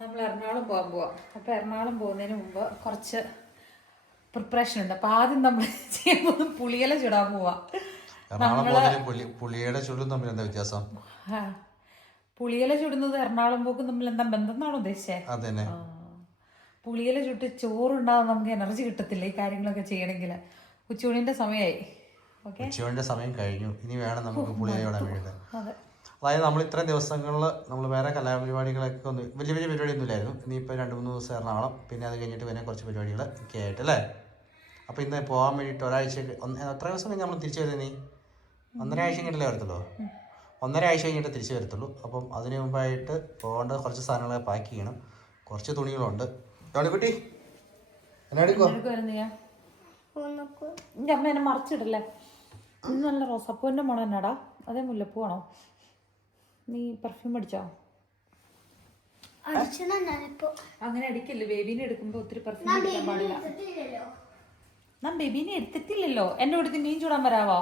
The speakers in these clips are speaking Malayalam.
നമ്മൾ എറണാകുളം പോകാൻ പോവാം. അപ്പോൾ എറണാകുളം പോകുന്നതിന് മുമ്പ് കുറച്ച് പ്രിപ്പറേഷൻ ഉണ്ട്. അപ്പോൾ ആദ്യം നമ്മൾ ചെയ്യുമ്പോൾ പുളിയില ചുടാൻ പോവാം. പുളിയുടെ ചുടും തമ്മിൽ എന്താ വ്യത്യാസം? പുളിയില ചുടുന്നത് എറണാകുളം പോക്കും തമ്മിൽ എന്താ ബന്ധം എന്നാണ് ഉദ്ദേശിച്ചത്? അതന്നെ. പുളിയില ചുട്ട് ചോറുണ്ടാവും, നമുക്ക് എനർജി കിട്ടത്തില്ല ഈ കാര്യങ്ങളൊക്കെ ചെയ്യണമെങ്കിൽ. ഉച്ചയൂണിന്റെ സമയമായി. ഉച്ചയൂണിന്റെ സമയം കഴിഞ്ഞു. ഇനി വേണം നമുക്ക് പുളിയില ചുടാൻ വേണ്ടിയിട്ട്. അതായത് നമ്മൾ ഇത്രയും ദിവസങ്ങളിൽ നമ്മൾ വേറെ കലാപരിപാടികളൊക്കെ ഒന്നും വലിയ വലിയ പരിപാടിയൊന്നും ഇല്ലായിരുന്നു. ഇനിയിപ്പോൾ 2-3 ദിവസം എറണാകുളം, പിന്നെ അത് കഴിഞ്ഞിട്ട് പിന്നെ കുറച്ച് പരിപാടികൾ ഒക്കെ ആയിട്ട് അല്ലേ. അപ്പോൾ ഇന്ന് പോകാൻ വേണ്ടിയിട്ട് ഒരാഴ്ച എത്ര ദിവസം കഴിഞ്ഞ് നമ്മൾ തിരിച്ചു വരുന്നത്? നീ 1.5 ആഴ്ച കഴിഞ്ഞിട്ടല്ലേ വരത്തുള്ളൂ? 1.5 ആഴ്ച കഴിഞ്ഞിട്ട് തിരിച്ചു വരത്തുള്ളൂ. അപ്പം അതിന് മുമ്പായിട്ട് പോകേണ്ട കുറച്ച് സാധനങ്ങളൊക്കെ പാക്ക് ചെയ്യണം. കുറച്ച് തുണികളുണ്ട്. കുട്ടി എന്നാ എടുക്കുമോ? എൻ്റെ അമ്മ എന്നെ മറിച്ചിടല്ലേ. ഇന്ന് നല്ല റോസാപ്പൂവിൻ്റെ മുള എന്നാടാ? അതേ മുല്ലപ്പൂവാണോ? നീ പെർഫ്യൂം അടിച്ചോ? അങ്ങനെ അടിക്കല്ലേ. ബേബീനെ എടുക്കുമ്പോ ഒത്തിരി പെർഫ്യൂം അടിക്കാൻ പാടില്ല. ഞാൻ ബേബീനെ എടുത്തിട്ടില്ലല്ലോ. എന്റെ കൂടെ മീൻ ചൂടാൻ വരാവോ?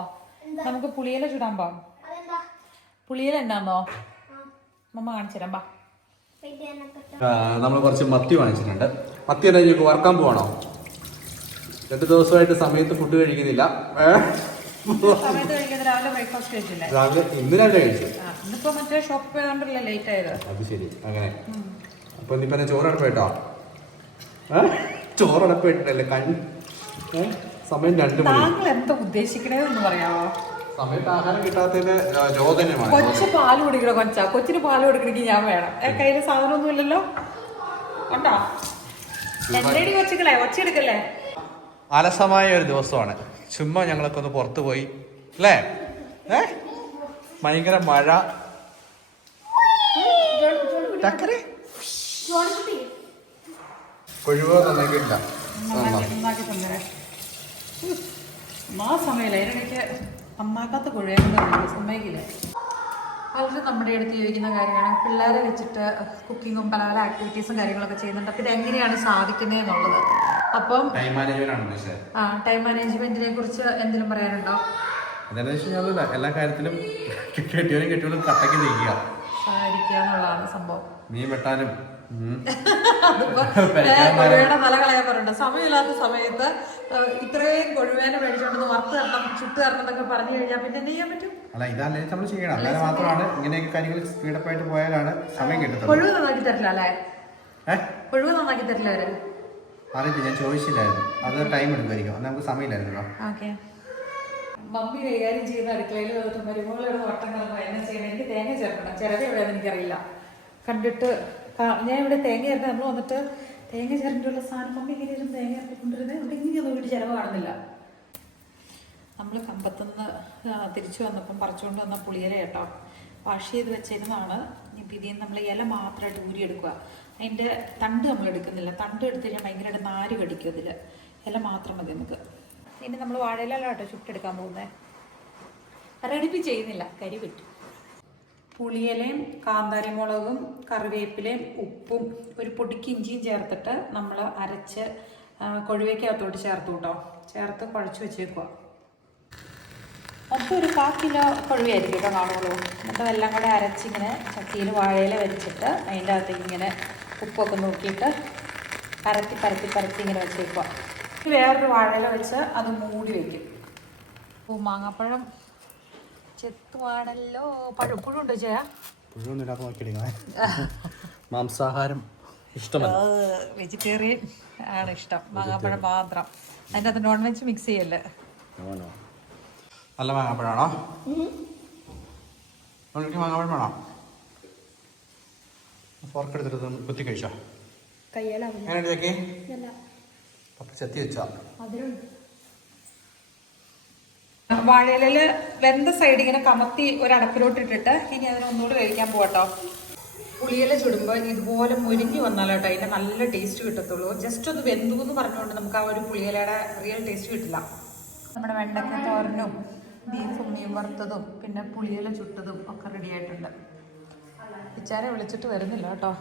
നമുക്ക് പുളിയില ചൂടാൻ പോവാം. പുളിയില എന്നാന്നോ മമ്മ കാണിച്ചുതരാം. ബാ, നമ്മൾ കുറച്ച് മത്തി വാങ്ങിച്ചിട്ടുണ്ട്. മത്തി എന്താ വറക്കാൻ പോവാണോ? 2 ദിവസമായിട്ട് സമയത്ത് ഫുഡ് കഴിക്കുന്നില്ല. രാവിലെ ബ്രേക്ക്ഫാസ്റ്റ് കഴിച്ചില്ലേ? ഇന്ന് രാവിലെ കഴിച്ചു. ഇന്നിപ്പോ മറ്റേ ഷോപ്പിൽ പോയതുകൊണ്ടല്ലേ ലേറ്റ് ആയത്. അത് ശരി. അങ്ങനെ അപ്പൊ ഇന്നിപ്പോ ചോറടപ്പായിട്ടോ? ചോറടപ്പായിട്ടല്ലേ? സമയം 2 മണി. താങ്കൾ എന്താ ഉദ്ദേശിക്കണേന്ന് പറയാമോ? സമയത്ത് ആഹാരം കിട്ടാത്തതിന്റെ രോദനമാണ്. കൊച്ചു പാല് കുടിക്കണോ? കൊച്ചിന് പാല് കൊടുക്കണമെങ്കിൽ ഞാൻ വേണം. കയ്യില് സാധനമൊന്നും ഇല്ലല്ലോ. ഉണ്ടോ? എന്നേടി കൊച്ചുകളെ ഒച്ചെടുക്കല്ലേ. അലസമായ ഒരു ദിവസമാണ്. ചുമ്മാ ഞങ്ങളൊക്കെ ഒന്ന് പുറത്തു പോയി അല്ലേ. ഭയങ്കര മഴ. കൊഴുവ നന്നാക്കിയിട്ടില്ല. സമയമില്ല. അതിനിടയ്ക്ക് നന്നാക്കാത്ത കൊഴുവേണ്ട സമ്മതിക്കില്ല. പലരും നമ്മുടെ അടുത്ത് ചോദിക്കുന്ന കാര്യമാണ് പിള്ളേരെ വെച്ചിട്ട് കുക്കിങ്ങും പല പല ആക്ടിവിറ്റീസും കാര്യങ്ങളൊക്കെ ചെയ്യുന്നുണ്ട്. അപ്പം ഇതെങ്ങനെയാണ് സാധിക്കുന്നത് എന്നുള്ളത്. അപ്പം ടൈം മാനേജ്മെന്റിനെ കുറിച്ച് എന്തെങ്കിലും പറയാനുണ്ടോ? എല്ലാ കാര്യത്തിലും കെട്ടിയോളും കട്ടക്ക് നീക്കുക, സഹായിക്കുക എന്നുള്ളതാണ് സംഭവം. മീൻ വെട്ടാനും കൊഴുവേടെ തല കളയാൻ പറഞ്ഞിട്ടുണ്ട്. സമയമില്ലാത്ത സമയത്ത് ഇത്രയും കൊഴുവേനെ മേടിച്ചോണ്ടെന്ന് വറുത്ത് തരണം ചുട്ട് തരണം എന്നൊക്കെ പറഞ്ഞു കഴിഞ്ഞാൽ പിന്നെ എന്ത് ചെയ്യാൻ പറ്റും? അല്ല, ഇതല്ലേ നമ്മൾ ചെയ്യണം. അല്ലാതെ മാത്രമാണ് ഇങ്ങനെയൊക്കെ കാര്യങ്ങൾ സ്പീഡപ്പ് ആയിട്ട് പോയാലാണ് സമയം കിട്ടുന്നത്. കൊഴുവ് നന്നാക്കി തരില്ല അല്ലേ? കൊഴുവ് നന്നാക്കി തരില്ല അവര്. അറിയില്ല, ഞാൻ ചോദിച്ചില്ലായിരുന്നു. അത് ടൈം എടുക്കുമായിരിക്കും. അത് നമുക്ക് സമയമില്ലായിരുന്നല്ലോ. ഓക്കെ. മമ്മി കൈകാര്യം ചെയ്യുന്ന അടുക്കളയിൽ മരുമകളോട് വട്ടം കറങ്ങുമ്പോൾ എന്നെ ചെയ്യണം. എനിക്ക് തേങ്ങ ചേർക്കണം. ചിരവ എവിടെയാണെന്ന് എനിക്കറിയില്ല. കണ്ടിട്ട് ഞാൻ ഇവിടെ തേങ്ങ ചേർത്ത് നമ്മൾ വന്നിട്ട് തേങ്ങ ചേർന്നിട്ടുള്ള സാധനം മമ്മി ഇങ്ങനെയായിരുന്നു തേങ്ങ ചേർത്ത് കൊണ്ടുവരുന്നത്. ഇവിടെ ഇങ്ങനെ നോക്കിയിട്ട് ചിലവ് കാണുന്നില്ല. നമ്മൾ കമ്പത്തുനിന്ന് തിരിച്ചു വന്നപ്പം പറിച്ചുകൊണ്ട് വന്ന പുളിയില കേട്ടോ. വാഷ് ചെയ്ത് വെച്ചിരുന്നതാണ്. ഇപ്പം ഇതിൽ നമ്മൾ ഇല മാത്രമായിട്ട് ഊരിയെടുക്കുക. അതിൻ്റെ തണ്ട് നമ്മൾ എടുക്കുന്നില്ല. തണ്ട് എടുത്ത് കഴിഞ്ഞാൽ ഭയങ്കരമായിട്ട് നാര് കടിക്കും. അതിൽ ഇല മാത്രം മതി നമുക്ക്. ഇനി നമ്മൾ വാഴയില കേട്ടോ ചുട്ടെടുക്കാൻ പോകുന്നത്. റെഡിപ്പി ചെയ്യുന്നില്ല, കരി പറ്റും. പുളിയിലയും കാന്താരിമുളകും കറിവേപ്പിലയും ഉപ്പും ഒരു പൊടിക്ക് ഇഞ്ചിയും ചേർത്തിട്ട് നമ്മൾ അരച്ച് കൊഴുവയ്ക്കകത്തോട്ട് ചേർത്ത് കേട്ടോ. ചേർത്ത് കുഴച്ച് വെച്ചേക്കുക. മൊത്തം ഒരു 1/4 കിലോ കൊഴുവയായിരിക്കും കേട്ടോ കാണുള്ളൂ. എന്നിട്ട് എല്ലാം കൂടെ അരച്ചിങ്ങനെ ചട്ടിയിൽ വാഴയില വെച്ചിട്ട് അതിൻ്റെ അകത്തേക്ക് ഇങ്ങനെ ഉപ്പൊക്കെ നോക്കിയിട്ട് പരത്തി പരത്തി പരത്തി ഇങ്ങനെ വെച്ചേക്കുക. വേറൊരു വാഴയില വെച്ച് അത് മൂടി വയ്ക്കും. മാങ്ങാപ്പഴം ചെത്തുവാണല്ലോ. പുഴുണ്ടോ ചെയ്യാ? മാംസാഹാരം ഇഷ്ടമല്ല, വെജിറ്റേറിയൻ ആണ് ഇഷ്ടം. മാങ്ങാപ്പഴം മാത്രം. അതിൻ്റെ അത് നോൺ വെജ് മിക്സ് ചെയ്യല്ലേ. നല്ല മാങ്ങാപ്പഴാണോ? മാങ്ങാപ്പഴം വേണോ? ഫോർക്ക് എടുത്തിട്ട് കുത്തി കഴിച്ചോ? ചെത്തി വെച്ചോ? വാഴയില വെന്ത സൈഡ് ഇങ്ങനെ കമത്തി ഒരു അടപ്പിലോട്ട് ഇട്ടിട്ട് ഇനി അതിനൊന്നുകൂടി കഴിക്കാൻ പോകട്ടോ. പുളിയില ചുടുമ്പോൾ ഇതുപോലെ മുരിഞ്ഞു വന്നാലോട്ടോ അതിൻ്റെ നല്ല ടേസ്റ്റ് കിട്ടത്തുള്ളൂ. ജസ്റ്റ് ഒന്ന് വെന്തു എന്ന് പറഞ്ഞുകൊണ്ട് നമുക്ക് ആ ഒരു പുളിയിലയുടെ റിയൽ ടേസ്റ്റ് കിട്ടില്ല. നമ്മുടെ വെണ്ടക്ക തോരനും ബീഫും മീൻ വറുത്തതും പിന്നെ പുളിയില ചുട്ടതും ഒക്കെ റെഡി ആയിട്ടുണ്ട്. പിച്ചാരെ വിളിച്ചിട്ട് വരുന്നില്ല കേട്ടോ.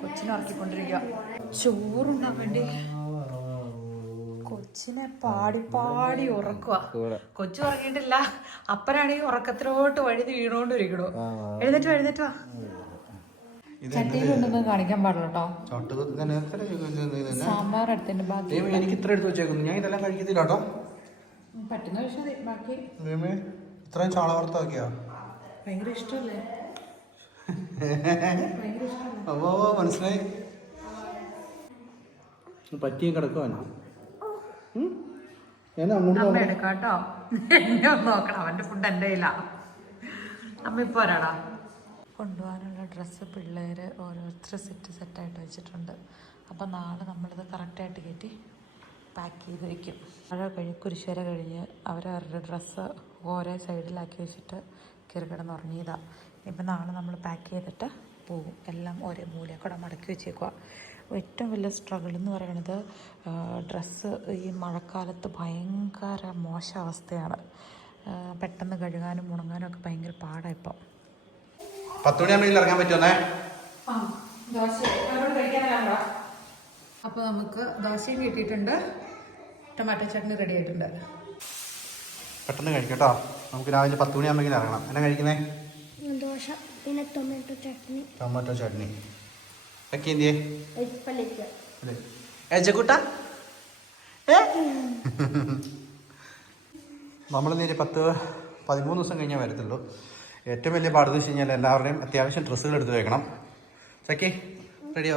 കൊച്ചിനെ ഉറക്കിക്കൊണ്ടിരിക്കുക. ചോറുണ്ടാൻ വേണ്ടി കൊച്ചിനെ പാടി പാടി ഉറക്കുക. കൊച്ചു ഉറങ്ങിയിട്ടില്ല. അപ്പനാണെങ്കിൽ ഉറക്കത്തിലോട്ട് വഴുതി വീണോണ്ടിരിക്കണു. എഴുന്നേറ്റോ എഴുന്നേറ്റോ. ചട്ടിയിലുണ്ടെന്ന് കാണിക്കാൻ പാടില്ല കേട്ടോ. ചോട്ട് സാമ്പാർ എടുത്തതിന്റെ ബാക്കി എനിക്ക് ഇത്ര എടുത്ത് വെച്ചേക്കുന്നു. ഞാൻ ഇതെല്ലാം കഴിക്കത്തില്ല കേട്ടോ. പറ്റുന്ന പക്ഷേ ബാക്കി ഇത്രയും ചാള വറുത്താക്കിയാ ഭയങ്കര ഇഷ്ടമല്ലേ? ഭയങ്കര ഇഷ്ടമല്ലേ? അപ്പോ മനസ്സിലായി. പറ്റിയ കിടക്കുവാൻ അമ്മ എടുക്കാം കേട്ടോ. എന്നെ ഒന്ന് നോക്കണം, അവന്റെ ഫുഡ് എൻ്റെ കയ്യില. അമ്മ ഇപ്പൊ ഒരാടാ കൊണ്ടുപോകാനുള്ള ഡ്രസ്സ് പിള്ളേര് ഓരോരുത്തർ സെറ്റായിട്ട് വെച്ചിട്ടുണ്ട്. അപ്പം നാളെ നമ്മളിത് കറക്റ്റായിട്ട് കയറ്റി പാക്ക് ചെയ്ത് വയ്ക്കും. കുരിശുവര കഴിഞ്ഞ് അവരവരുടെ ഡ്രസ്സ് ഓരോ സൈഡിലാക്കി വെച്ചിട്ട് കയറി കിടന്ന് ഉറങ്ങിയതാണ്. ഇപ്പം നാളെ നമ്മൾ പാക്ക് ചെയ്തിട്ട് പോകും. എല്ലാം ഒരേ മൂലയിൽ കൂടെ മടക്കി വെച്ചേക്കുക. ഏറ്റവും വലിയ സ്ട്രഗിൾ എന്ന് പറയുന്നത് ഡ്രസ്സ് ഈ മഴക്കാലത്ത് ഭയങ്കര മോശം അവസ്ഥയാണ്. പെട്ടെന്ന് കഴുകാനും ഉണങ്ങാനും ഒക്കെ ഭയങ്കര പാടാണ് ഇപ്പം. 10 മണിയാകുമ്പോൾ ഇറങ്ങാൻ പറ്റുമേ. അപ്പോൾ നമുക്ക് ദോശയും കിട്ടിയിട്ടുണ്ട്, ടൊമാറ്റോ ചട്നി റെഡി ആയിട്ടുണ്ട്. പെട്ടെന്ന് കഴിക്കട്ടോ. നമുക്ക് രാവിലെ 10 മണിയാകുമ്പോൾ ഇറങ്ങണം. എന്നാ കഴിക്കുന്നേ? ദോശ പിന്നെ ടൊമാറ്റോ ചട്നി. ടൊമാറ്റോ ചട്നി ഒക്കെ എന്തിയേ നമ്മളിനി 10-13 ദിവസം കഴിഞ്ഞാൽ വരത്തുള്ളൂ. ഏറ്റവും വലിയ പാടെന്ന് വെച്ച് കഴിഞ്ഞാൽ എല്ലാവരുടെയും അത്യാവശ്യം ഡ്രസ്സുകൾ എടുത്ത് വെക്കണം. ചക്കി റെഡിയോ?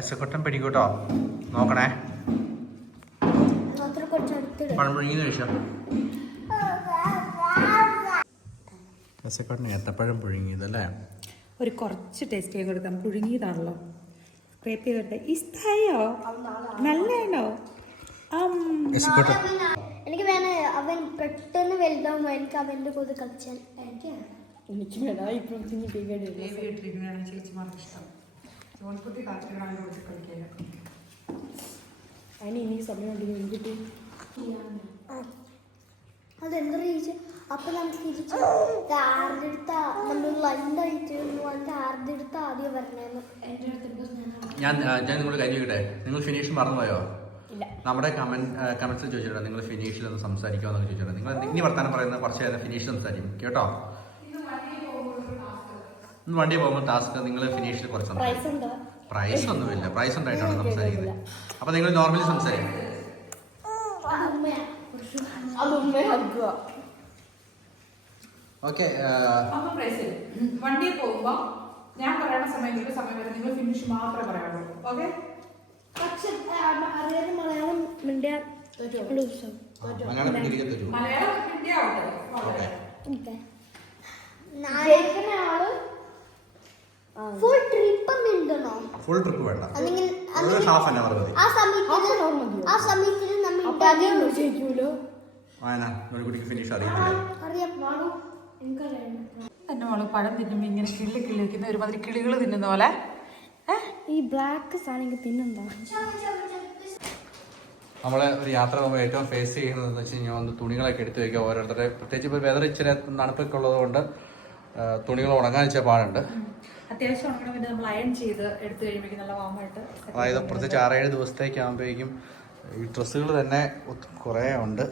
എസക്കൊട്ടം പിടിക്കൂട്ടോ, നോക്കണേ. പഴം പുഴുങ്ങിയെന്ന് കഴിച്ചാൽ എസക്കൊട്ടന് ഏത്തപ്പഴം പുഴുങ്ങിയതല്ലേ? ഒരു കുറച്ച് ടേസ്റ്റ് ചെയ്യാൻ കൊടുക്കാം. പുഴുങ്ങിയതാണല്ലോ, സ്ക്രേപ്പ് ചെയ്തിട്ട്. ഇഷ്ടായോ? നല്ലതാണോ? എനിക്ക് വേണേ അവൻ പെട്ടെന്ന് വലുതാവുമ്പോ എനിക്ക് അവന്റെ കൂടെ കളിച്ചാൽ എനിക്ക് വേണം. ഇപ്പം അതിന് ഇനി സമയമുണ്ടെങ്കിൽ അതെന്താ ചോദിച്ചു. അപ്പൊ നമുക്ക് തിരിച്ച് ആരുടെ അടുത്ത നമ്മൾ ലൈനായിട്ട് ആരുടെ അടുത്ത ആദ്യം വരണേന്ന് എന്റെ അടുത്ത് ഞാൻ നിങ്ങളുടെ കാര്യം ചോദിക്കട്ടെ. നിങ്ങൾ ഫിനിഷ് മറന്നുപോയോ? നമ്മുടെ കമന്റ്സിൽ ചോദിച്ചിട്ടുണ്ട് നിങ്ങൾ ഫിനിഷിൽ ഒന്ന് സംസാരിക്കുമോ എന്നൊക്കെ ചോദിച്ചിട്ടുണ്ട്. നിങ്ങൾ ഇനി വർത്താനം പറയുന്നത് കുറച്ച് നേരം ഫിനിഷ് സംസാരിക്കും കേട്ടോ. വണ്ടി പോകുമ്പോൾ ടാസ്ക് നിങ്ങൾ ഫിനിഷിൽ കുറച്ച് സംസാരിക്കും. പ്രൈസ് ഒന്നുമില്ല, പ്രൈസ് ഉണ്ടായിട്ടാണ് സംസാരിക്കുന്നത്. അപ്പൊ നിങ്ങൾ നോർമലി സംസാരിക്കും. ഓക്കെ. വണ്ടി പോകുമ്പോ ഞാൻ പറയുന്ന സമയം വരെ നിങ്ങൾ ഫിനിഷ് മാത്രമേ പറയാവുള്ളൂ. ഓക്കെ? അറിയാതെ മലയാളം മിണ്ടിയാൽ ഫുൾ ട്രിപ്പ് മിണ്ടണോ? ഫുൾ ട്രിപ്പ് വേണ്ട, അല്ലെങ്കിൽ ഹാഫ് ആൻ അവർ മതി. ആ സമയത്തിൽ ഒരു കുട്ടിക്ക് ഫിനിഷ് അറിയത്തില്ല. എന്റെ മോള് പഴം തിന്നുമ്പോ ഇങ്ങനെ കിള്ളി വെക്കുന്ന ഒരുമാതിരി കിളികൾ തിന്നുന്ന പോലെ. ഈ ബ്ലാക്ക് സാധനം പിന്നെന്താ? നമ്മളെ ഒരു യാത്ര പോകുമ്പോൾ ഏറ്റവും ഫേസ് ചെയ്യുന്നത് വെച്ച് കഴിഞ്ഞാൽ ഒന്ന് തുണികളൊക്കെ എടുത്തു വയ്ക്കുക. ഓരോരുത്തരുടെ പ്രത്യേകിച്ച് ഇപ്പോൾ വെതർ ഇച്ചിരി തണുപ്പൊക്കെ ഉള്ളത് കൊണ്ട് തുണികൾ ഉണങ്ങാൻ വെച്ചാൽ പാടുണ്ട്. അത്യാവശ്യം ഉണങ്ങണം. പിന്നെ നമ്മൾ അയൺ ചെയ്ത് എടുത്തു കഴിയുമ്പോൾ നല്ല വാമായിട്ട്. അതായത് പ്രത്യേകിച്ച് 6-7 ദിവസത്തേക്ക് ആകുമ്പോഴേക്കും ഈ ഡ്രസ്സുകൾ തന്നെ കുറേ ഉണ്ട്.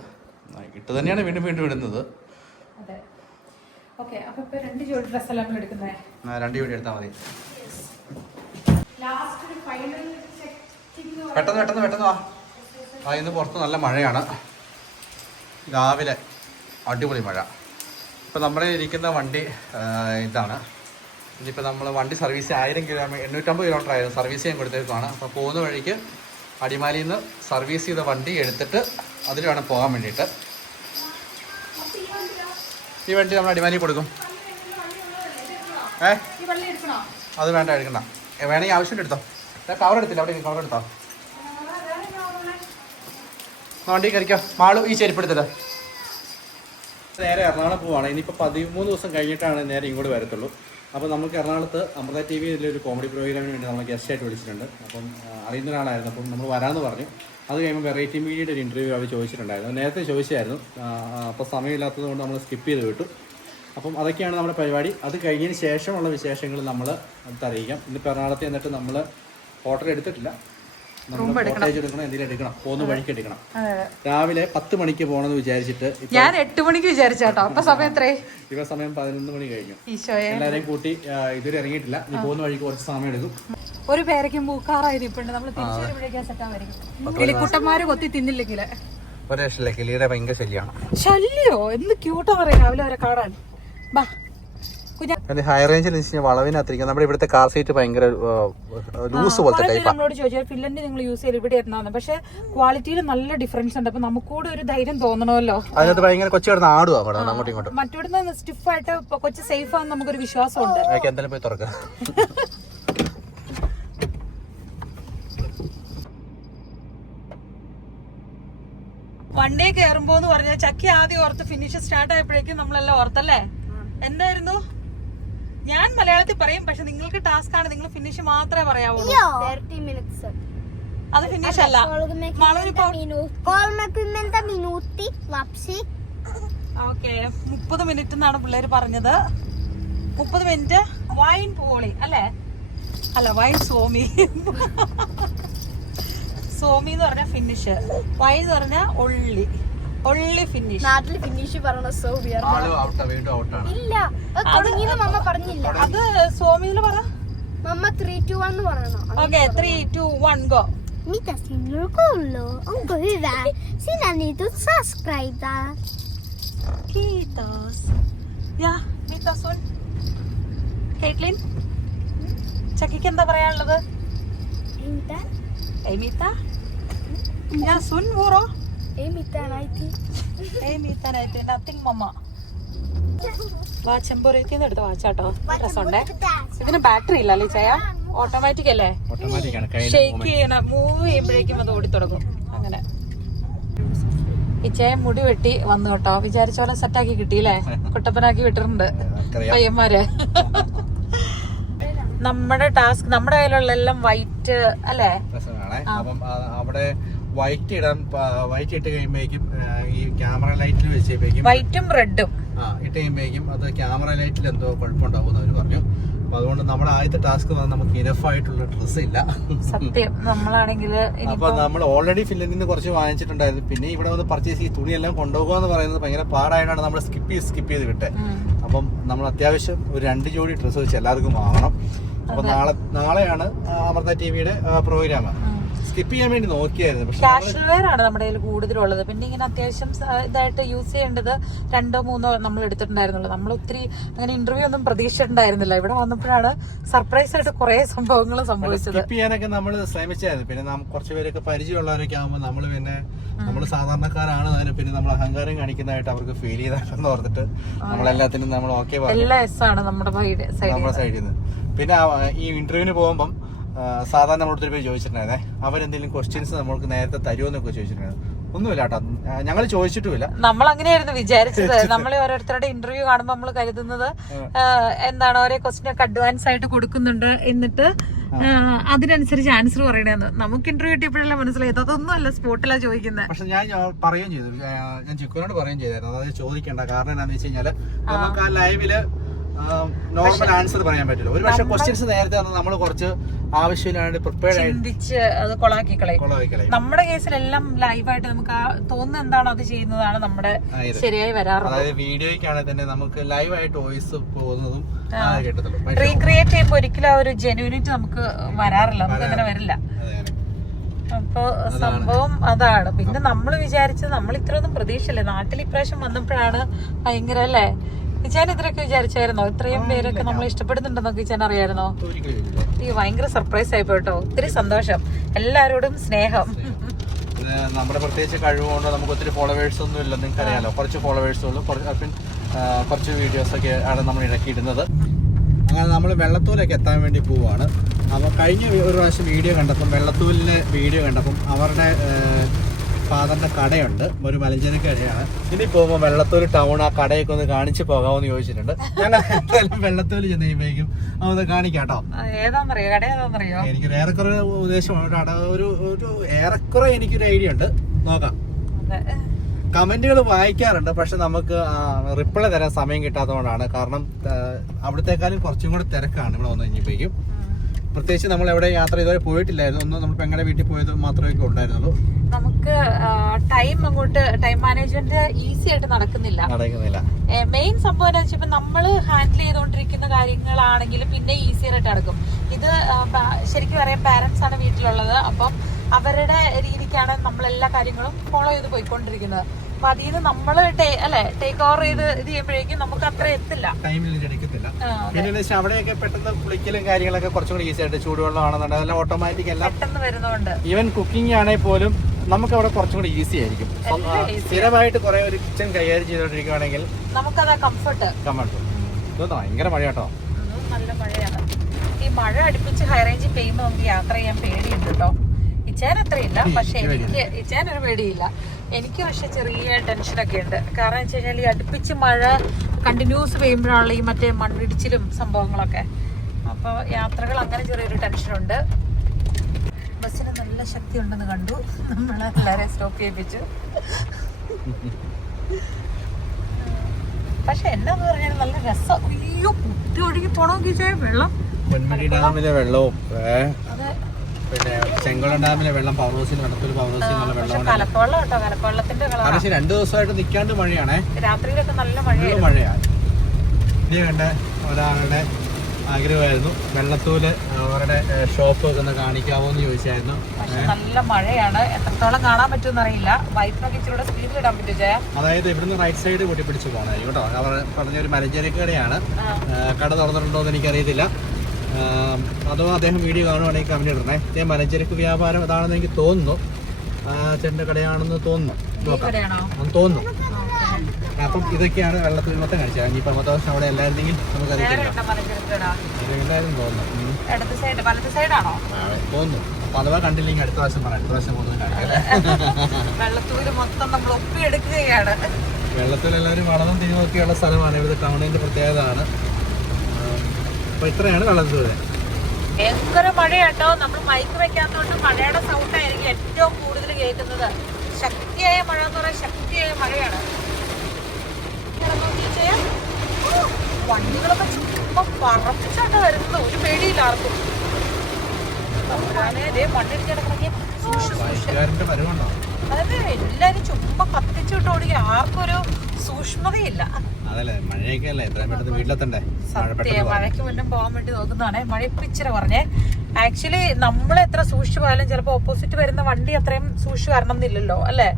ഇട്ട് തന്നെയാണ് വീണ്ടും വീണ്ടും ഇടുന്നത്. അതെ. ഓക്കെ, അപ്പോൾ ഇപ്പോൾ 2 ജോഡി ഡ്രസ്സെല്ലാം എടുക്കുന്നത്. 2 ജോഡി എടുത്താൽ മതി. പെട്ടെന്ന് വാ. ഇന്ന് പുറത്ത് നല്ല മഴയാണ്. രാവിലെ അടിപൊളി മഴ. ഇപ്പം നമ്മുടെ ഇരിക്കുന്ന വണ്ടി ഇതാണ്. ഇനിയിപ്പോൾ നമ്മൾ വണ്ടി സർവീസ് 1000 കിലോമീറ്റർ 850 കിലോമീറ്റർ ആയിരുന്നു സർവീസ് ചെയ്യാൻ കൊടുത്തേക്കാണ്. അപ്പോൾ പോകുന്ന വഴിക്ക് അടിമാലിയിൽ നിന്ന് സർവീസ് ചെയ്ത വണ്ടി എടുത്തിട്ട് അതിൽ വേണം പോകാൻ വേണ്ടിയിട്ട്. ഈ വണ്ടി നമ്മൾ അടിമാലി കൊടുക്കും. അത് വേണ്ട, എടുക്കണ്ട. വേണമെങ്കിൽ ആവശ്യം എടുത്തോ. കവർ എടുത്തില്ല, അവിടെ കവർ എടുത്തോ. വണ്ടി കയറിക്കോ. മാളു ഈ ചെരുപ്പ് എടുത്തിട്ട് നേരെ എറണാകുളം പോവാണ്. ഇനിയിപ്പോൾ 13 ദിവസം കഴിഞ്ഞിട്ടാണ് നേരെ ഇങ്ങോട്ട് വരത്തുള്ളൂ. അപ്പോൾ നമുക്ക് എറണാകുളത്ത് അമൃത TV ഇതിലൊരു കോമഡി പ്രോഗ്രാമിന് വേണ്ടി നമ്മൾ ഗസ്റ്റായിട്ട് വിളിച്ചിട്ടുണ്ട്. അപ്പം അറിയുന്ന ഒരാളായിരുന്നു. അപ്പം നമ്മൾ വരാമെന്ന് പറഞ്ഞു. അത് കഴിയുമ്പോൾ വെറൈറ്റി മീഡിയയുടെ ഒരു ഇൻ്റർവ്യൂ അവർ ചോദിച്ചിട്ടുണ്ടായിരുന്നു. നേരത്തെ ചോദിച്ചായിരുന്നു. അപ്പോൾ സമയമില്ലാത്തത് കൊണ്ട് നമ്മൾ സ്കിപ്പ് ചെയ്ത് വിട്ടു. അപ്പം അതൊക്കെയാണ് നമ്മുടെ പരിപാടി. അത് കഴിഞ്ഞതിന് ശേഷമുള്ള വിശേഷങ്ങൾ നമ്മൾ അടുത്തറിയിക്കാം. ഇന്നിപ്പോൾ എറണാകുളത്ത് എന്നിട്ട് നമ്മൾ ഹോട്ടൽ എടുത്തിട്ടില്ല. ഫോട്ടേജ് എടുക്കണം, എന്തെങ്കിലും എടുക്കണം, പോകുന്ന വഴിക്ക് എടുക്കണം. രാവിലെ 10 മണിക്ക് പോകണമെന്ന് വിചാരിച്ചിട്ട് ഞാൻ 8 മണിക്ക് വിചാരിച്ചാട്ടോ. അപ്പൊ സമയം എത്രേ? ഇവ സമയം 11 മണി കഴിഞ്ഞു. ഈശോയെ, എല്ലാരെയും കൂട്ടി ഇതുവരെ ഇറങ്ങിയിട്ടില്ല. നീ പോകുന്ന വഴിക്ക് കുറച്ച് സമയം എടുക്കും. ഒരു പേരയ്ക്കും പൂക്കാറായിരിപ്പുണ്ട്. നമ്മൾ തിരിച്ചു വരുമ്പോഴേക്കും സെറ്റാവായിരിക്കും. കിളിക്കുട്ടന്മാര് കൊത്തി തിന്നില്ലെങ്കിൽ ഒരു രക്ഷയില്ല. കിളിയുടെ ഭയങ്കര ശല്യമാണ്. ശല്യോ? എന്ത് ക്യൂട്ടാ പറയാ രാവിലെ വരെ കാണാൻ. ബാ ഹൈ റേഞ്ചിൽ വളവിനകത്തിരിക്കും. നമ്മുടെ ഇവിടുത്തെ കാർ സീറ്റ് ഭയങ്കര ലൂസ് പോലത്തെ ടൈപ്പാണ്. നമ്മളോട് ചോദിച്ചാൽ ഫിൻലൻഡ് നിങ്ങൾ യൂസ് ചെയ്ത് ഇവിടെ എത്തുന്നതാണ്. പക്ഷെ ക്വാളിറ്റിയിൽ നല്ല ഡിഫറൻസ് ഉണ്ട്. അപ്പൊ നമുക്കൂടെ ഒരു ധൈര്യം തോന്നണമല്ലോ. അതിനകത്ത് ഭയങ്കര കൊച്ചു കിടന്ന് ആടുക അങ്ങോട്ടും ഇങ്ങോട്ടും. മറ്റോടുന്ന് സ്റ്റിഫായിട്ട് കൊച്ചു സേഫ് ആണെന്ന് നമുക്കൊരു വിശ്വാസമുണ്ട്. എന്തായാലും പോയി തുറക്കാം. വണ്ടേ കയറുമ്പോന്ന് പറഞ്ഞാൽ ചക്കി ആദ്യം ഓർത്ത് ഫിനിഷ് സ്റ്റാർട്ട് ആയപ്പോഴേക്കും നമ്മളെല്ലാം ഓർത്തല്ലേ. എന്തായിരുന്നു? ഞാൻ മലയാളത്തിൽ പറയും, പക്ഷെ നിങ്ങൾക്ക് ടാസ്ക് ആണ്. നിങ്ങൾ ഫിനിഷ് മാത്രമേ പറയാവുള്ളൂ. അത് ഫിനിഷ് അല്ല. ഓക്കെ, 30 മിനിറ്റ് എന്നാണ് പിള്ളേര് പറഞ്ഞത്. 30 മിനിറ്റ് വൈൻ പോളി അല്ലേ? അല്ല, വൈൻ സോമി. സോമി എന്ന് പറഞ്ഞ ഫിനിഷ്, വൈൻ എന്ന് പറഞ്ഞ ഒള്ളി ഫിനിഷ്. നാട്ടില് ഫിനിഷ് പറഞ്ഞ പറഞ്ഞില്ല. അത് സോമിയില് പറ. മമ്മ 3, 2, 1 പറയണം. Okay, 3, 2, 1 go. Mita sinurkullo. Onko hyvä? Sinä niitä subscribe. Kiitos. Ja mitä sun? Caitlin? ചക്കിക്ക് എന്താ പറയാനുള്ളത്? Mitä? Ei mitään. Ja sun vuoro? Ei mitään äiti. Ei mitään äiti. Nothing mama. വാച്ചമ്പൂരേക്ക് എടുത്ത് വാച്ചാട്ടോ. രസമുണ്ടേ. ഇതിന് ബാറ്ററി ഇല്ല അല്ലേ ചായ? ഓട്ടോമാറ്റിക് അല്ലേ? ഷെയ്ക്ക് ചെയ്യണ മൂവ് ചെയ്യുമ്പോഴേക്കും അത് ഓടി തുടങ്ങും. അങ്ങനെ ഇച്ചയെ മുടി വെട്ടി വന്നു കേട്ടോ. വിചാരിച്ച പോലെ സെറ്റാക്കി കിട്ടിയില്ലേ? കുട്ടപ്പനാക്കി വിട്ടിട്ടുണ്ട് പയ്യന്മാര്. നമ്മുടെ ടാസ്ക്, നമ്മുടെ കയ്യിലുള്ള എല്ലാം വൈറ്റ് അല്ലേ? അപ്പം അവിടെ വൈറ്റ് ഇട്ട് കഴിയുമ്പോഴേക്കും ഈ ക്യാമറ ലൈറ്റിൽ വെച്ചപ്പോഴേക്കും വൈറ്റും റെഡും ഇട്ട് കഴിയുമ്പോഴേക്കും അത് ക്യാമറ ലൈറ്റിൽ എന്തോ കുഴപ്പമുണ്ടാവും എന്ന് അവർ പറഞ്ഞു. അപ്പൊ അതുകൊണ്ട് നമ്മുടെ ആദ്യത്തെ ടാസ്ക് നമുക്ക് ഇനഫ് ആയിട്ടുള്ള ഡ്രസ്സ് ഇല്ല. സത്യം. നമ്മളാണെങ്കിൽ അപ്പൊ നമ്മൾ ഓൾറെഡി ഫില്ലിൽ നിന്ന് കുറച്ച് വാങ്ങിച്ചിട്ടുണ്ടായിരുന്നു. പിന്നെ ഇവിടെ വന്ന് പർച്ചേസ് ഈ തുണിയെല്ലാം കൊണ്ടുപോകുക എന്ന് പറയുന്നത് ഭയങ്കര പാടായിട്ടാണ് നമ്മൾ സ്കിപ്പ് ചെയ്ത് വിട്ടെ. അപ്പം നമ്മൾ അത്യാവശ്യം ഒരു 2 ജോഡി ഡ്രസ്സ് വെച്ച് എല്ലാവർക്കും വാങ്ങണം. അപ്പൊ നാളെയാണ് അമൃത ടിവിയുടെ പ്രോഗ്രാം. സ്കിപ്പ് ചെയ്യാൻ വേണ്ടി നോക്കിയായിരുന്നു. പക്ഷെ കാഷ്വൽ വെയർ ആണ് നമ്മുടെ കയ്യിൽ കൂടുതലുള്ളത്. പിന്നെ ഇങ്ങനെ അത്യാവശ്യം ഇതായിട്ട് യൂസ് ചെയ്യേണ്ടത് 2 3 നമ്മൾ എടുത്തിട്ടുണ്ടായിരുന്നുള്ളൂ. നമ്മൾ ഒത്തിരി അങ്ങനെ ഇന്റർവ്യൂ ഒന്നും പ്രതീക്ഷിച്ചിട്ടുണ്ടായിരുന്നില്ല. ഇവിടെ വന്നപ്പോഴാണ് സർപ്രൈസ് ആയിട്ട് കുറെ സംഭവങ്ങൾ സംഭവിച്ചത്. സ്കിപ്പ് ചെയ്യാനൊക്കെ നമ്മൾ ശ്രമിച്ചായിരുന്നു. പിന്നെ കുറച്ച് പേരൊക്കെ പരിചയമുള്ളവരൊക്കെ ആകുമ്പോൾ നമ്മൾ സാധാരണക്കാരാണ്. അതിന് പിന്നെ നമ്മൾ അഹങ്കാരം കാണിക്കുന്നതായിട്ട് അവർക്ക് ഫീൽ ചെയ്താണെന്ന് ഓർത്തിട്ട് നമ്മളെല്ലാത്തിനും നമ്മൾ ഓക്കെ പറഞ്ഞു നമ്മുടെ സൈഡിൽ നിന്ന്. പിന്നെ ഈ ഇന്റർവ്യൂവിന് പോകുമ്പം സാധാരണ നമ്മൾ ഒത്തിരി പേര് ചോദിച്ചിട്ടുണ്ടായിരുന്നേ, അവരെന്തെങ്കിലും ക്വസ്റ്റ്യൻസ് നമ്മൾക്ക് നേരത്തെ തരുമെന്നൊക്കെ ചോദിച്ചിട്ടുണ്ടായിരുന്നു. ഒന്നുമില്ല കേട്ടോ, ഞങ്ങൾ ചോദിച്ചിട്ടുമില്ല. നമ്മൾ അങ്ങനെയായിരുന്നു വിചാരിച്ചത്. നമ്മൾ ഓരോരുത്തരുടെ ഇന്റർവ്യൂ കാണുമ്പോൾ നമ്മൾ കരുതുന്നത് എന്താണ്, ഓരോ ക്വസ്റ്റ്യൻ ഒക്കെ അഡ്വാൻസ് ആയിട്ട് കൊടുക്കുന്നുണ്ട്, എന്നിട്ട് അതിനനുസരിച്ച് ആൻസർ പറയണേന്ന്. നമുക്ക് ഇന്റർവ്യൂ കിട്ടിയപ്പോഴല്ലേ മനസ്സിലായത് അതൊന്നും അല്ല, സ്പോട്ടിലാ ചോദിക്കുന്നത്. പക്ഷെ ഞാൻ പറയുകയും ചെയ്തു, ഞാൻ ചിക്കുനോട് പറയുകയും ചെയ്തായിരുന്നു അതായത് ചോദിക്കേണ്ട. കാരണം എന്താണെന്ന് വെച്ച് കഴിഞ്ഞാൽ നമുക്ക് ആ ലൈവില് നോർമൽ ആൻസർ പറയാൻ പറ്റില്ല. ഒരു പക്ഷെ ക്വസ്റ്റ്യൻസ് നേരത്തെ നമ്മൾ കുറച്ച് ആവശ്യമില്ലാണ്ട് പ്രിപ്പയർഡ് ചിന്തിച്ച് അത് കൊളാക്കി കളയും. നമ്മുടെ കേസിലെല്ലാം ലൈവായിട്ട് നമുക്ക് തോന്നുന്ന എന്താണോ അത് ചെയ്യുന്നതാണ് നമ്മുടെ ശരിയായി വരാറുള്ളത്. അതായത് വീഡിയോയ്ക്കാണെങ്കിൽ തന്നെ നമുക്ക് ലൈവായിട്ട് വോയിസ് പോകുന്നതും കേട്ടതുള്ളൂ. റീക്രിയേറ്റ് ചെയ്യുമ്പോൾ ഒരിക്കലും ആ ഒരു ജെന്യൂനിറ്റി നമുക്ക് വരാറില്ല, നമുക്ക് അങ്ങനെ വരില്ല. അപ്പൊ സംഭവം അതാണ്. പിന്നെ നമ്മൾ വിചാരിച്ചത് നമ്മൾ ഇത്രയൊന്നും പ്രതീക്ഷയില്ല. നാട്ടിൽ ഇപ്രാവശ്യം വന്നപ്പോഴാണ് ഭയങ്കര അല്ലേ. കിച്ചാൻ ഇത്രയൊക്കെ വിചാരിച്ചായിരുന്നോ? ഇത്രയും പേരൊക്കെ നമ്മൾ ഇഷ്ടപ്പെടുന്നുണ്ടെന്നൊക്കെ കിച്ചാൻ അറിയായിരുന്നോ? ഈ ഭയങ്കര സർപ്രൈസ് ആയിപ്പോട്ടോ. ഒത്തിരി സന്തോഷം, എല്ലാരോടും സ്നേഹം. നമ്മുടെ പ്രത്യേകിച്ച് കഴിവുകൊണ്ട് നമുക്ക് ഒത്തിരി ഫോളോവേഴ്സ് ഒന്നും ഇല്ല, നിങ്ങൾക്ക് അറിയാലോ. കുറച്ച് ഫോളോവേഴ്സ് ഉള്ളൂ, കുറച്ച് വീഡിയോസ് ഒക്കെ ആണ് നമ്മൾ ഇടക്കിയിടുന്നത്. അങ്ങനെ നമ്മൾ വെള്ളത്തൂലൊക്കെ എത്താൻ വേണ്ടി പോവുകയാണ്. അപ്പോൾ കഴിഞ്ഞ ഒരു പ്രാവശ്യം വീഡിയോ കണ്ടപ്പം വെള്ളത്തൂലിലെ വീഡിയോ കണ്ടപ്പം അവരുടെ ഫാദറിന്റെ കടയുണ്ട്, ഒരു മലഞ്ചേരി കടയാണ്. ഇനി പോകുമ്പോൾ വെള്ളത്തൂർ ടൗൺ ആ കടയൊക്കെ ഒന്ന് കാണിച്ച് പോകാമെന്ന് ചോദിച്ചിട്ടുണ്ട്. ഞാൻ എന്തായാലും വെള്ളത്തൂർ ചെന്ന് കഴിയുമ്പോഴേക്കും അതൊന്ന് കാണിക്കാട്ടോ. ഏതാണെന്നറിയോ? എനിക്കൊരു ഏറെക്കുറെ ഉദ്ദേശമാണ്, ഒരു ഏറെക്കുറെ എനിക്കൊരു ഐഡിയ ഉണ്ട്, നോക്കാം. കമന്റുകൾ വായിക്കാറുണ്ട്, പക്ഷെ നമുക്ക് റിപ്ലൈ തരാൻ സമയം കിട്ടാത്തതുകൊണ്ടാണ്. കാരണം അവിടത്തെക്കാളും കുറച്ചും കൂടെ തിരക്കാണ് ഇവിടെ വന്നു കഴിഞ്ഞപ്പോഴേക്കും. പ്രത്യേകിച്ച് നമ്മൾ എവിടെ യാത്ര ഇതുവരെ പോയിട്ടില്ലായിരുന്നു. ഒന്നും നമ്മൾ പെങ്ങളുടെ വീട്ടിൽ പോയത് മാത്രമേ ഉണ്ടായിരുന്നുള്ളൂ. നമുക്ക് ടൈം മാനേജ്മെന്റ് ഈസി ആയിട്ട് നടക്കുന്നില്ല. മെയിൻ സംഭവം എന്താ വെച്ചാൽ നമ്മള് ഹാൻഡിൽ ചെയ്തുകൊണ്ടിരിക്കുന്ന കാര്യങ്ങളാണെങ്കിലും പിന്നെ ഈസി ആയിട്ട് നടക്കും. ഇത് ശരിക്കും പറയാം പാരന്റ്സ് ആണ് വീട്ടിലുള്ളത്. അപ്പം അവരുടെ രീതിക്കാണ് നമ്മളെല്ലാ കാര്യങ്ങളും ഫോളോ ചെയ്ത് പോയിക്കൊണ്ടിരിക്കുന്നത്. അപ്പൊ അതിൽ നിന്ന് നമ്മള് ടേക്ക് ഓവർ ചെയ്ത് ഇത് ചെയ്യുമ്പോഴേക്കും നമുക്ക് അത്ര എത്തില്ല, ടൈമിലെടുക്കത്തില്ല. പിന്നെ അവിടെയൊക്കെ പെട്ടെന്ന് കുളിക്കലും കാര്യങ്ങളൊക്കെ കുറച്ചും കൂടി ഈസി ആയിട്ട് ചൂടുവെള്ളം ആണെന്നുണ്ട്, അതെല്ലാം ഓട്ടോമാറ്റിക് എല്ലാം പെട്ടെന്ന് വരുന്നതുകൊണ്ട് ഈവൻ കുക്കിംഗ് ആണെങ്കിൽ പോലും നമുക്ക് അവിടെ കുറച്ചും കൂടി ഈസി ആയിരിക്കും. സ്ഥിരമായിട്ട് കുറെ ഒരു കിച്ചൺ കൈകാര്യം ചെയ്തോണ്ടിരിക്കുകയാണെങ്കിൽ നമുക്കതാ കംഫർട്ട്. ഇതൊന്നും ഭയങ്കര മഴ കേട്ടോ, നല്ല മഴയാണ്. ഈ മഴ അടുപ്പിച്ച് ഹൈ റേഞ്ചിൽ പെയ്യുമ്പോ നമുക്ക് യാത്ര ചെയ്യാൻ പേടിയുണ്ട് കേട്ടോ. ഇച്ചാൻ അത്രയില്ല, പക്ഷെ ഇച്ചാൻ ഒരു പേടിയില്ല. എനിക്ക് പക്ഷെ ചെറിയ ടെൻഷനൊക്കെ ഉണ്ട്. കാരണം വെച്ച് കഴിഞ്ഞാൽ ഈ അടുപ്പിച്ച് മഴ കണ്ടിന്യൂസ് പെയ്യുമ്പോഴാണല്ലോ ഈ മറ്റേ മണ്ണിടിച്ചിലും സംഭവങ്ങളൊക്കെ. അപ്പൊ യാത്രകൾ അങ്ങനെ ചെറിയൊരു ടെൻഷനുണ്ട്. ബസ്സിന് നല്ല ശക്തി ഉണ്ടെന്ന് കണ്ടു, നമ്മൾ എല്ലാവരെയും സ്റ്റോപ്പ് ചെയ്യിപ്പിച്ചു. പക്ഷെ എന്നാന്ന് പറഞ്ഞാൽ നല്ല രസം. അയ്യോ കുട്ടി ഒഴുകി പോണോക്കിച്ചേ വെള്ളം, പൊന്മുടി ഡാമിലെ വെള്ളവും അതെ, പിന്നെ ചെങ്കുളം ഡാമിലെ വെള്ളം, പവർഹൗസിൽ വെള്ളത്തിൽ പവർഹൗസിൽ വെള്ളം. കലക്കവെള്ളം കേട്ടോ, കലക്കവെള്ളത്തിന്റെ പക്ഷെ 2 ദിവസമായിട്ട് നിൽക്കാണ്ട് മഴയാണേ. രാത്രിയിലൊക്കെ നല്ല മഴയാണ്. ഇനി കണ്ട ഒരാളുടെ ആഗ്രഹമായിരുന്നു വെള്ളത്തൂല് അവരുടെ ഷോപ്പ് ഒക്കെ ഒന്ന് കാണിക്കാവോ എന്ന് ചോദിച്ചായിരുന്നു. പക്ഷെ നല്ല മഴയാണ്, എത്രത്തോളം കാണാൻ പറ്റുമെന്ന് അറിയില്ല. വൈഫിനൊക്കെ ഇച്ചിരി സ്പീഡിൽ ഇടാൻ പറ്റും ജയ. അതായത് ഇവിടുന്ന് റൈറ്റ് സൈഡ് കൂട്ടിപ്പിടിച്ച് പോകണമായിരിക്കും കേട്ടോ. അവർ പറഞ്ഞൊരു മലഞ്ചരക്ക് കടയാണ്. കട തുറന്നിട്ടുണ്ടോ എന്ന് എനിക്കറിയത്തില്ല. അതോ അദ്ദേഹം വീഡിയോ കാണുവാണെങ്കിൽ കമന്റ് ഇടണേ. ഞാൻ മലഞ്ചരക്ക് വ്യാപാരം അതാണെന്ന് എനിക്ക് തോന്നുന്നു. ചേട്ടൻ്റെ കടയാണെന്ന് തോന്നുന്നു, തോന്നുന്നു. അപ്പം ഇതൊക്കെയാണ് വെള്ളത്തിൽ മൊത്തം കാണിച്ചത്. ഇനിയിപ്പോൾ മൊത്തം അവിടെ എല്ലായിരുന്നെങ്കിൽ നമുക്കറിയത്തില്ല, തോന്നുന്നു. അപ്പൊ അഥവാ കണ്ടില്ലെങ്കിൽ അടുത്ത പ്രാവശ്യം പറയാം. അടുത്ത പ്രാവശ്യം പോകുന്നത് കാണിക്കല്ലേ. വെള്ളത്തൂര് മൊത്തം നമ്മൾ ഒപ്പിയെടുക്കുകയാണ്. വെള്ളത്തിൽ എല്ലാവരും വളവും തിരിഞ്ഞൊക്കെയുള്ള സ്ഥലമാണ്. ഇവിടുത്തെ ടൗണിന്റെ പ്രത്യേകത ആണ്. അപ്പൊ ഇത്രയാണ് വെള്ളത്തൂര്. ഭയങ്കര മഴയാട്ടോ. നമ്മൾ മൈക്ക് വെക്കാത്തതുകൊണ്ട് മഴയുടെ സൗണ്ട് ആയിരിക്കും ഏറ്റവും കൂടുതൽ കേൾക്കുന്നത്. ശക്തിയായ മഴ എന്ന് പറയാൻ ശക്തിയായ മഴയാണ്. വണ്ടികളൊക്കെ ചുമ്മാ പറച്ചാണ് വരുന്നത്, ഒരു പേടിയില്ല ആർക്കും. മണ്ണിടിച്ച് കിടക്കണമെങ്കിൽ അതായത് എല്ലാരും ചുമ്മാ കത്തിച്ചിട്ട് ഓടിക്കുക, ആർക്കും ഒരു സൂക്ഷ്മതയില്ല. മഴയ്ക്ക് മുന്നും പോകാൻ വേണ്ടി നോക്കുന്നതാണ്. മഴ ഇപ്പൊ ഇച്ചിരി പറഞ്ഞേ. ആക്ച്വലി നമ്മൾ എത്ര സൂക്ഷിച്ചു പോയാലും ചിലപ്പോ ഓപ്പോസിറ്റ് വരുന്ന വണ്ടി അത്രയും സൂക്ഷിച്ചു വരണം എന്നില്ലല്ലോ, അല്ലേ?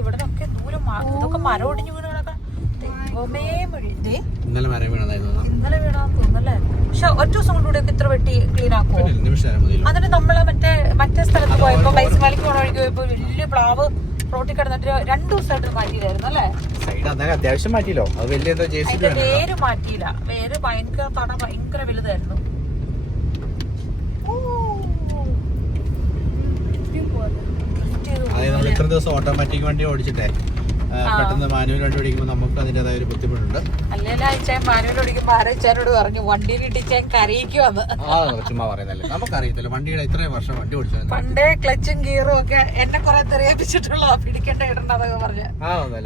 ഇവിടെ നിന്നൊക്കെ ദൂരം ഇതൊക്കെ മരം ഒടിഞ്ഞു വീണ് കിടക്കാം. ഇന്നലെ വീണാന്ന് തോന്നുന്നല്ലേ. പക്ഷെ ഒറ്റ ദിവസം കൊണ്ടുകൂടെ ഇത്ര വെട്ടി ക്ലീൻ ആക്കുമോ? അതിന് നമ്മള് മറ്റേ സ്ഥലത്ത് പോയപ്പോ ബൈസ്മാലിക്ക് പോണ വഴിക്ക് പോയപ്പോ വലിയ പ്ലാവ് റോട്ടിൽ കിടന്നിട്ട് 2 ദിവസമായിട്ട് മാറ്റിയില്ലായിരുന്നു, അല്ലേ? അത്യാവശ്യം മാറ്റിയല്ലോ. അതിന്റെ വേര് മാറ്റിയില്ല. വേര് ഭയങ്കര തട ഭയങ്കര വലുതായിരുന്നു. അതായത് നമ്മൾ ഇത്ര ദിവസം ഓട്ടോമാറ്റിക് വണ്ടി ഓടിച്ചിട്ടേ പെട്ടെന്ന് മാനുവൽ വണ്ടി ഓടിക്കുമ്പോൾ നമുക്ക് അതിൻ്റെതായ ഒരു ബുദ്ധിമുട്ടുണ്ട്. അല്ലെങ്കിൽ അയച്ചാൻ മാനുവൽ ഓടിക്കുമ്പോൾ ആരയച്ചാനോട് പറഞ്ഞു വണ്ടിയിൽ ഇടിച്ചാൻ കരയിക്കുവന്ന്. ചുമ്മാ പറയുന്നല്ലേ, നമുക്കറിയത്തില്ല വണ്ടിയുടെ ഇത്രയും വർഷം വണ്ടി ഓടിച്ചു. പണ്ടേ ക്ലച്ചും ഗിയറും ഒക്കെ എന്നെ കുറെ തെറിയിപ്പിച്ചിട്ടുള്ള പിടിക്കേണ്ട ഇടണ്ടതൊക്കെ പറഞ്ഞു.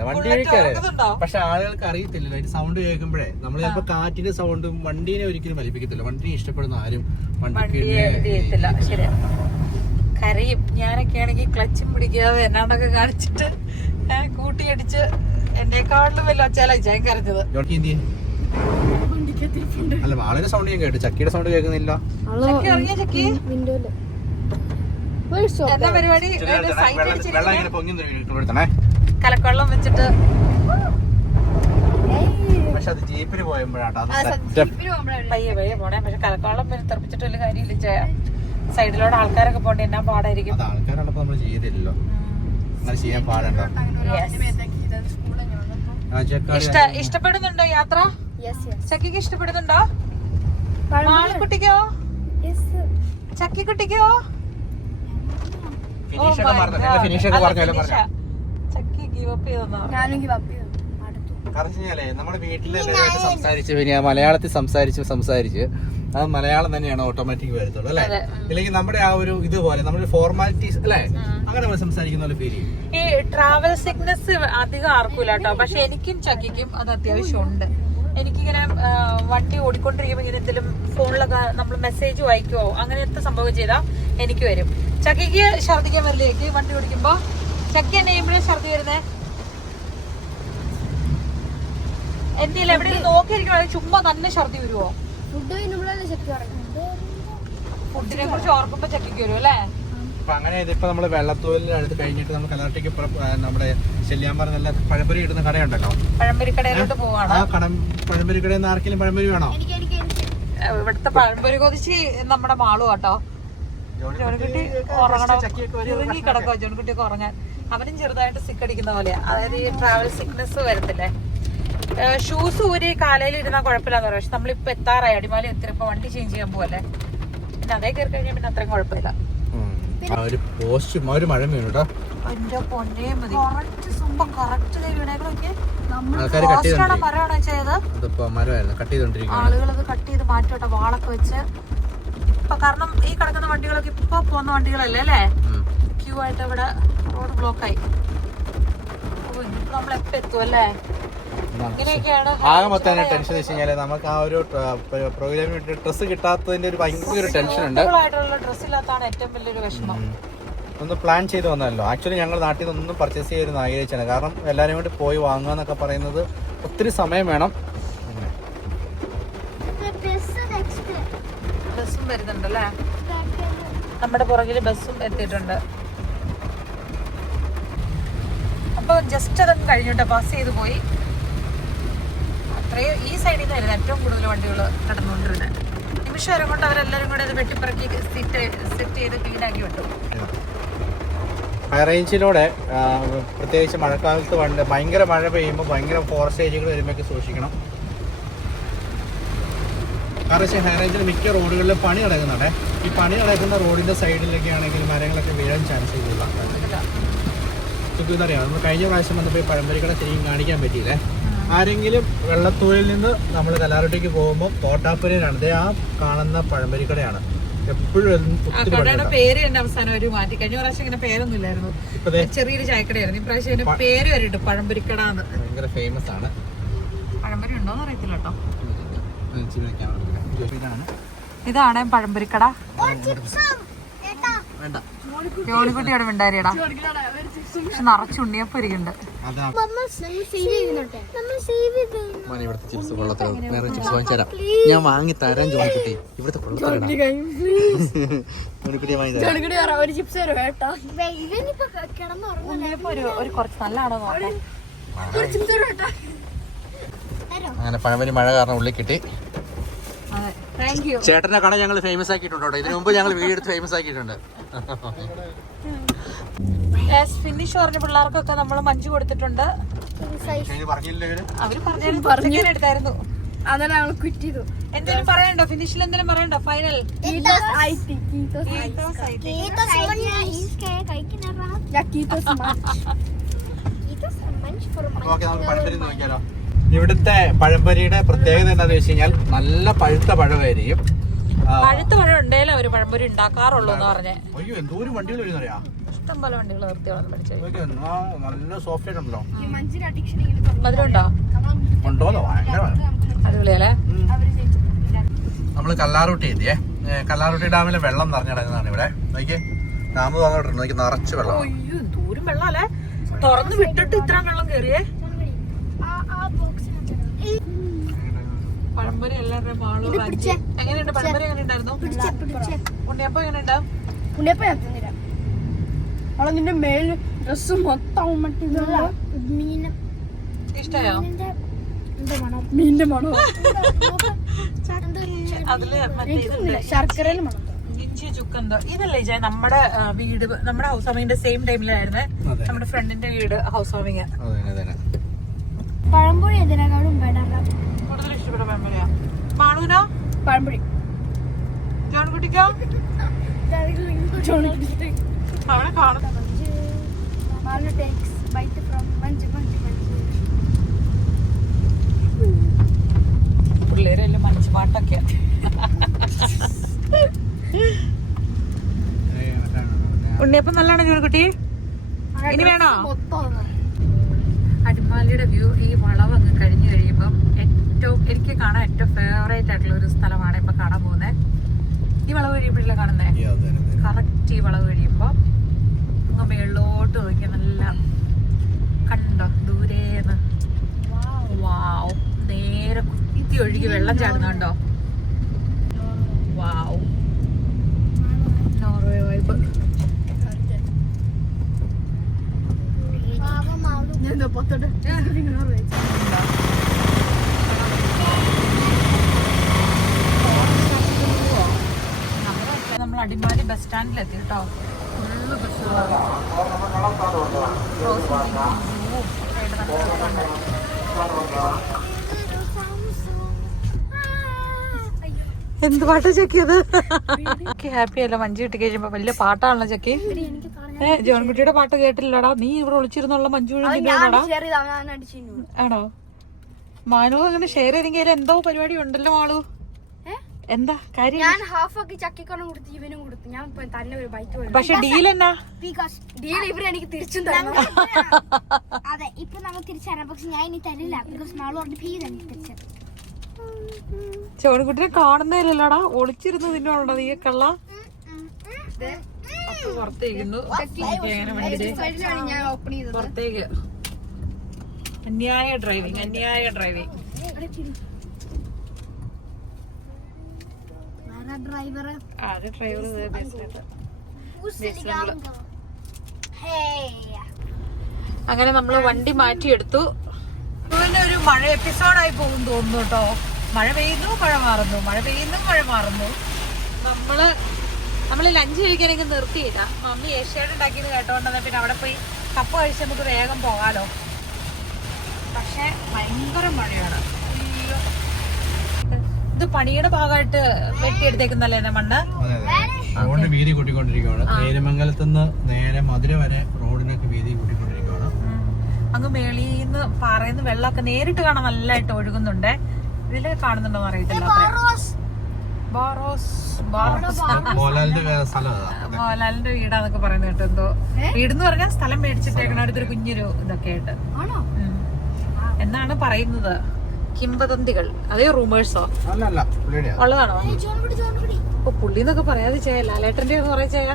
വണ്ടി ഓടിക്കാറുണ്ടോ? പക്ഷെ ആളുകൾക്ക് അറിയത്തില്ലല്ലോ അതിന്റെ സൗണ്ട് കേൾക്കുമ്പോഴേ. നമ്മൾ ചിലപ്പോ കാറ്റിന്റെ സൗണ്ടും വണ്ടീനെ ഒരിക്കലും വലിപ്പിക്കത്തില്ല. വണ്ടിനെ ഇഷ്ടപ്പെടുന്ന ആരും വണ്ടി ചെയ്യത്തില്ല. ശരിയാ, കരയും. ഞാനൊക്കെ ആണെങ്കിൽ ക്ലച്ചും പിടിക്കാതെ എന്നാന്നൊക്കെ കാണിച്ചിട്ട് കൂട്ടിയടിച്ച് എന്നെക്കാളിലും വലിയ ഒച്ചാലായി കരഞ്ഞത്. അല്ല വളരെ സൗണ്ട് ഞാൻ കേട്ടു, ചക്കിയുടെ സൗണ്ട് കേൾക്കുന്നില്ല. ചക്കി എന്താ പരിപാടി? കലക്കവെള്ളം വെച്ചിട്ട് പക്ഷെ അത് ജീപ്പിന് പോയപ്പോഴാട്ടോ പയ്യെ പയ്യെ പോണേ. പക്ഷെ കലക്കവെള്ളം പിന്നെ തെറിപ്പിച്ചിട്ട് വലിയ കാര്യമില്ല ചായ. സൈഡിലൂടെ ആൾക്കാരൊക്കെ പോകണ്ട, എന്നാ പാടായിരിക്കും. ആൾക്കാരുള്ളപ്പോ നമ്മൾ ചെയ്തില്ലല്ലോ, അങ്ങനെ ചെയ്യാൻ പാടുണ്ടോ? ഇഷ്ടപ്പെടുന്നുണ്ടോ യാത്ര? ചക്കിക്ക് ഇഷ്ടപ്പെടുന്നുണ്ടോ? മാളക്കുട്ടിക്കോ? ചക്കിക്കുട്ടിക്കോ? ചക്കി ഗീവ് അപ്പ് ചെയ്തെന്നോ? നമ്മുടെ വീട്ടിലെ സംസാരിച്ച് മലയാളത്തിൽ സംസാരിച്ച് അത് മലയാളം തന്നെയാണ് ഓട്ടോമാറ്റിക് വരത്തുള്ളൂ, അല്ലെ? ഇല്ലെങ്കിൽ നമ്മുടെ ആ ഒരു ഇതുപോലെ നമ്മുടെ ഫോർമാലിറ്റീസ് അല്ലെ, അങ്ങനെ സംസാരിക്കുന്ന പോലെ ഫീൽ ചെയ്യും. ഈ ട്രാവൽ സിക്നസ് അധികം ആർക്കൂല കേട്ടോ. പക്ഷെ എനിക്കും ചക്കിക്കും അത് അത്യാവശ്യം ഉണ്ട്. എനിക്കിങ്ങനെ വണ്ടി ഓടിക്കൊണ്ടിരിക്കുമ്പോൾ ഇങ്ങനെ എന്തെങ്കിലും ഫോണിലൊക്കെ നമ്മൾ മെസ്സേജ് വായിക്കുവോ അങ്ങനത്തെ സംഭവം ചെയ്താൽ എനിക്ക് വരും. ചക്കിക്ക് ഛർദിക്കാൻ വരില്ലേക്ക് വണ്ടി ഓടിക്കുമ്പോ? ചക്കി എന്നെ ചെയ്യുമ്പോഴേ ഛർദി വരുന്നേ? എന്തില്ല എവിടെയും നോക്കിയിരിക്കണോ ചുമ്മാ തന്നെ ഛർദി വരുവോ? ഫുഡിനെ കുറിച്ച് ഓർക്കുമ്പോ ചക്കിക്ക് വരും അല്ലേ? അപ്പൊ അങ്ങനെ ഇതിപ്പോ നമ്മള് വെള്ളത്തോലിന്റെ അടുത്ത് കഴിഞ്ഞിട്ട് നമ്മൾ കലാർട്ടിക്ക് നമ്മുടെ ചെല്ലിയാമ്പാറ നല്ല പഴംപൊരി ഇടുന്ന കടയുണ്ടല്ലോ, പഴംപൊരി കടയിലോട്ട് പോവാണ്. പഴംപൊരി കടയിൽ നിന്ന് ആർക്കെങ്കിലും പഴംപൊരി വേണോ? ഇവിടുത്തെ പഴംപൊരി കൊതിച്ച് നമ്മുടെ മാളു കേട്ടോ. ജോണിക്കുട്ടി ഉറങ്ങണം, ചുരുങ്ങി കിടക്കോ ജോണിക്കുട്ടിയൊക്കെ ഉറങ്ങാൻ. അവനും ചെറുതായിട്ട് സിക്ക് അടിക്കുന്ന പോലെയാ, അതായത് ഈ ട്രാവൽ സിക്നസ് വരത്തില്ലേ. ഷൂസ് ഊരി കാലയിൽ ഇരുന്നാൽ കുഴപ്പമില്ലാന്ന് പറയാം. പക്ഷെ നമ്മളിപ്പോ എത്താറായി, അടിമാലി എത്തിയപ്പോ വണ്ടി ചേഞ്ച് ചെയ്യാൻ പോവല്ലേ, പിന്നെ അതേ കയറി കഴിഞ്ഞാൽ പിന്നെ അത്രയും കുഴപ്പമില്ല. ഒരു മഴ വീണുട്ടോ. എന്റെ പൊന്നേ മതി, ആളുകളത് കട്ട് ചെയ്ത് മാറ്റോട്ടെ വാളൊക്കെ വെച്ച്. ഇപ്പൊ കാരണം ഈ കിടക്കുന്ന വണ്ടികളൊക്കെ ഇപ്പൊ പോകുന്ന വണ്ടികളല്ലേ അല്ലേ? ക്യൂ ആയിട്ട് ഇവിടെ റോഡ് ബ്ലോക്കായി. നമ്മളെപ്പോ എത്തും അല്ലേ? ആകെ മൊത്തം ടെൻഷൻ വെച്ച് കഴിഞ്ഞാല് നമുക്ക് ആ ഒരു പ്രോഗ്രാമിന് ഡ്രസ്സ് കിട്ടാത്തതിന്റെ ഒരു ഭയങ്കര ടെൻഷൻ ഉണ്ട്. ഡ്രസ് ഇല്ലാത്തതാണ് ഏറ്റവും വലിയൊരു വിഷമം. ഒന്ന് പ്ലാൻ ചെയ്ത് വന്നല്ലോ. ആക്ച്വലി ഞങ്ങൾ നാട്ടിൽ നിന്നൊന്നും പർച്ചേസ് ചെയ്യാൻ ആഗ്രഹിച്ചാണ്. കാരണം എല്ലാവരും കൂടി പോയി വാങ്ങുക എന്നൊക്കെ പറയുന്നത് ഒത്തിരി സമയം വേണം. ബസ്സും വരുന്നുണ്ടല്ലേ, നമ്മുടെ പുറകില് ബസ്സും എത്തിയിട്ടുണ്ട്. അപ്പൊ ജസ്റ്റ് അതൊക്കെ കഴിഞ്ഞിട്ട് പാസ് ചെയ്ത് പോയി. അത്രയും ഈ സൈഡിൽ നിന്നായിരുന്നു ഏറ്റവും കൂടുതൽ വണ്ടികൾ കടന്നുകൊണ്ടിരുന്നത്. നിമിഷം കൊണ്ട് അവരെല്ലാരും കൂടെ അത് വെട്ടിപ്പിറക്കി സെറ്റ് ചെയ്ത് ക്ലീനാക്കി വിട്ടു. ഹൈ റേഞ്ചിലൂടെ പ്രത്യേകിച്ച് മഴക്കാലത്ത് ഭയങ്കര മഴ പെയ്യുമ്പോൾ ഭയങ്കര ഫോറസ്റ്റ് ഏരിയകൾ വരുമ്പോഴൊക്കെ സൂക്ഷിക്കണം. കാരണം വെച്ചാൽ ഹൈ റേഞ്ചിൽ മിക്ക റോഡുകളിലും പണി നടക്കുന്നുണ്ട്. ഈ പണി നടക്കുന്ന റോഡിന്റെ സൈഡിലൊക്കെ ആണെങ്കിൽ മരങ്ങളൊക്കെ വീഴാൻ ചാൻസ് ചെയ്തില്ല. ഇതെന്നറിയാം, നമ്മൾ കഴിഞ്ഞ പ്രാവശ്യം വന്നപ്പോൾ ഈ പഴംപൊരിക്കട ശരിക്കും കാണിക്കാൻ പറ്റിയില്ലേ. ആരെങ്കിലും വെള്ളത്തൂരിൽ നിന്ന് നമ്മൾ കലാറോട്ടേക്ക് പോകുമ്പോൾ തോട്ടാപ്പുരയിലാണ് ഇതേ ആ കാണുന്ന പഴംപൊരിക്കടയാണ്. എപ്പോഴും പേര് തന്നെ അവസാനം ഒരു മാറ്റി. കഴിഞ്ഞ പ്രാവശ്യം ഇങ്ങനെ പേരൊന്നും ഇല്ലായിരുന്നു, ചെറിയൊരു ചായക്കടയായിരുന്നു. ഇപ്രാവശ്യം ഇതിന്റെ പേര് വരെ ഇട്ടു, പഴംപൊരിക്കട. ഭയങ്കര ഫേമസ് ആണ്. പഴംപൊരി ഉണ്ടോന്ന് അറിയത്തില്ല കേട്ടോ. ഇതാണ് പഴംപൊരിക്കട. ജോലിക്കുട്ടി അവിടെ ഉണ്ടായിരിക്കടാ, പക്ഷെ നിറച്ച് ഉണ്ണിയപ്പം ഇരിക്കുന്നുണ്ട്. ഞാൻ വാങ്ങി തരാൻ ജോലിക്കുട്ടി, ഇവിടുത്തെ ഒരു കുറച്ച് നല്ലതാണോ നോക്കട്ടെ. അങ്ങനെ പഴംപൊരി മഴ കാരണം ഉള്ളിൽ കിട്ടി. ചേട്ടന്റെ കട ഞങ്ങൾ ഫേമസ് ആക്കിയിട്ടുണ്ട്. ഇതിനു മുമ്പ് ഞങ്ങൾ വീഡിയോ എടുത്ത് ഫേമസ് ആക്കിയിട്ടുണ്ട്. ഫിനിഷ് പറഞ്ഞ പിള്ളേർക്കൊക്കെ നമ്മൾ മഞ്ച് കൊടുത്തിട്ടുണ്ട്. അവര് പറഞ്ഞായിരുന്നു, അതാണ് ഞങ്ങൾ ക്വിറ്റ് ചെയ്തു. എന്തെങ്കിലും പറയണ്ടോ? ഫിനിഷിൽ എന്തെങ്കിലും പറയണ്ടോ? ഫൈനൽ ഇവിടുത്തെ പഴംപൊരിയുടെ പ്രത്യേകത എന്താണെന്ന് വെച്ച് കഴിഞ്ഞാൽ നല്ല പഴുത്ത പഴമായിരിക്കും. പഴുത്ത പഴം ഉണ്ടേലും അവര് പഴംപൊരി ഉണ്ടാക്കാറുള്ളൂ എന്ന് പറഞ്ഞേ. അയ്യോ എന്തോരം വണ്ടികൾ വരുന്നറിയാ, ഇഷ്ടം പോലെ വണ്ടികൾ നിർത്തിയോളാം പഠിച്ചത്. നല്ല സോഫ്റ്റ് ആയിട്ടുണ്ടല്ലോ. മധുരമുണ്ടോ? ഉണ്ടോന്നോ? ഭയങ്കര അടിപൊളിയല്ലേ. നമ്മള് കല്ലാറുട്ടി എത്തിയേ. കല്ലാറുട്ടി ഡാമിലെ വെള്ളം നിറഞ്ഞു കിടക്കുന്നതാണ് ഇവിടെ. നോക്കി ഡാം തുറന്നിട്ടുണ്ട്, നോക്കി നിറച്ച് വെള്ളം. അയ്യോ ദൂരം വെള്ളം അല്ലേ, തുറന്ന് വിട്ടിട്ട് ഇത്രയും വെള്ളം കയറിയേ. പഴംപൊരി എല്ലാവരുടെയും മാളൂർ എങ്ങനെയുണ്ട്? പഴംപൊരി എങ്ങനെ ഉണ്ടായിരുന്നു? ഉണ്ണിയപ്പം എങ്ങനെയുണ്ട്? ഉണ്ണിയപ്പം ഞാൻ തന്നില്ല. അവളെ നിന്റെ മേല് ഡ്രസ് മൊത്തം ഇഷ്ടയോ? മീനിന്റെ മണോ അതില് മറ്റേ ശർക്കരയില് മണം. ഇഞ്ചി ചുക്കെന്തോ ഇതല്ലേ ജയ നമ്മുടെ വീട്, നമ്മുടെ ഹൗസ് വാമിങ്ങിന്റെ സെയിം ടൈമിലായിരുന്നേ നമ്മുടെ ഫ്രണ്ടിന്റെ വീട് ഹൗസ് വാമിങ്. പഴംപൊഴി ഇതിനെക്കാളും കൂടുതൽ ഇഷ്ടപ്പെട്ട പഴംപൊരിയാ. മാളൂനോ? പഴംപൊഴി. ജോൺകുട്ടിക്കോ? അവിടെ കാണും. പിള്ളേരെല്ലാം മനസ്സ് പാട്ടൊക്കെയാ. ഉണ്ണിയപ്പം നല്ലതാണോ ജോൺകുട്ടി? ഇനി വേണോ? അടിമാലിയുടെ വ്യൂ ഈ വളവ് അങ്ങ് കഴിഞ്ഞു കഴിയുമ്പം എനിക്ക് കാണാൻ ഏറ്റവും ഫേവറേറ്റ് ആയിട്ടുള്ള ഒരു സ്ഥലമാണ് ഇപ്പൊ കാണാൻ പോകുന്നത്. ഈ വളവ് കഴിയുമ്പോഴല്ലേ കാണുന്നേ, കറക്റ്റ് ഈ വളവ് കഴിയുമ്പോ അങ്ങ് മേളിലോട്ട് നോക്കിയ നല്ല കണ്ടോ ദൂരേന്ന്. വാവ്, നേരെ കുത്തി ഒഴുകി വെള്ളം ചാടുന്നുണ്ടോ. വാവ്, നോർവേ വൈബ്. നമ്മൾ അടിമാലി ബസ് സ്റ്റാൻഡിലെത്തി കേട്ടോ. ഫുള്ള് ബസ്സുകളാണ്. എന്ത് പാട്ടാ ചെക്കിയത്? ഹാപ്പി അല്ല, മഞ്ജു കിട്ടി കഴിയുമ്പോ വലിയ പാട്ടാണല്ലോ ചെക്കി. ജോൺകുട്ടിയുടെ പാട്ട് കേട്ടില്ലടാ നീ? ഇവിടെ ഒളിച്ചിരുന്നുള്ള മഞ്ജു ആണോ? മാനു അങ്ങനെ ഷെയർ ചെയ്തെങ്കിൽ എന്തോ പരിപാടി ഉണ്ടല്ലോ മാളു. എന്താ കാര്യം? ഞാൻ ഹാഫ് ആക്കി ചക്കിക്കൊന്നും കൊടുത്തു, ഇവനും കൊടുത്തു. ഞാൻ തന്നെ ഒരു ബൈക്ക്. പക്ഷെ ഡീൽ എന്നാ? ഡീൽ ഇവര് എനിക്ക് തിരിച്ചും തരണം. അതെ, ഇപ്പൊ നമ്മൾ തിരിച്ചറിയാം. പക്ഷെ ഞാൻ ഇനി തരില്ല. ബിക്കോസ് നാളെ പറഞ്ഞ് ഫീ തന്നെ തിരിച്ചു. ചോണിക്കുട്ടിനെ കാണുന്നതിലല്ലടാ, ഒളിച്ചിരുന്ന് തിന്നോളൂ നീ കള്ള. പുറത്തേക്കുന്നു പുറത്തേക്ക്. അന്യായ ഡ്രൈവിങ്, അന്യായ ഡ്രൈവിങ്. അങ്ങനെ നമ്മള് വണ്ടി മാറ്റിയെടുത്തു. പിന്നെ ഒരു മഴ എപ്പിസോഡായി പോകും തോന്നുന്നു കേട്ടോ. മഴ പെയ്യുന്നു, മഴ മാറുന്നു, മഴ പെയ്യുന്നു, മഴ മാറുന്നു. നമ്മള് ലഞ്ച് കഴിക്കാനെങ്കിൽ നിർത്തിയില്ല. മമ്മി ഏഷ്യാഡ് ഉണ്ടാക്കിയത് കേട്ടോണ്ടെന്ന് പിന്നെ അവിടെ പോയി കപ്പ കഴിച്ച് നമുക്ക് വേഗം പോകാലോ. പക്ഷെ ഭയങ്കര മഴയാണ്. അയ്യോ, ഇത് പണിയുടെ ഭാഗമായിട്ട് വെട്ടിയെടുത്തേക്കുന്നല്ലേ മണ്ണ്. റോഡിന് വീതി കൂട്ടിക്കൊണ്ടിരിക്കുകയാണ്. നേരമംഗലത്തുനിന്ന് നേരെ മധുര വരെ റോഡിനൊക്കെ വീതി കൂട്ടിക്കൊണ്ടിരിക്കുകയാണ്. അങ്ങ് മേളിന്ന് പാറയിന്ന് വെള്ളമൊക്കെ നേരിട്ട് കാണാൻ നല്ലതായിട്ട് ഒഴുകുന്നുണ്ട്. ഇതില് കാണുന്നുണ്ടോ അറിയത്തില്ല. മോഹൻലാലിന്റെ വീടാന്നൊക്കെ പറയുന്നത് കേട്ടോ. എന്തോ വീടെന്ന് പറഞ്ഞാൽ സ്ഥലം മേടിച്ചിട്ടേക്കണ അടുത്തൊരു കുഞ്ഞൊരു ഇതൊക്കെ ആയിട്ട് എന്നാണ് പറയുന്നത്. കിംവദന്തികൾ, അതേ റൂമേഴ്സോ ഉള്ളതാണോ? ഇപ്പൊ പുള്ളിന്നൊക്കെ പറയാതെ ചെയ്യാ. ലാലേട്ടന്റെ എന്ന് പറയാ ചെയ്യാ.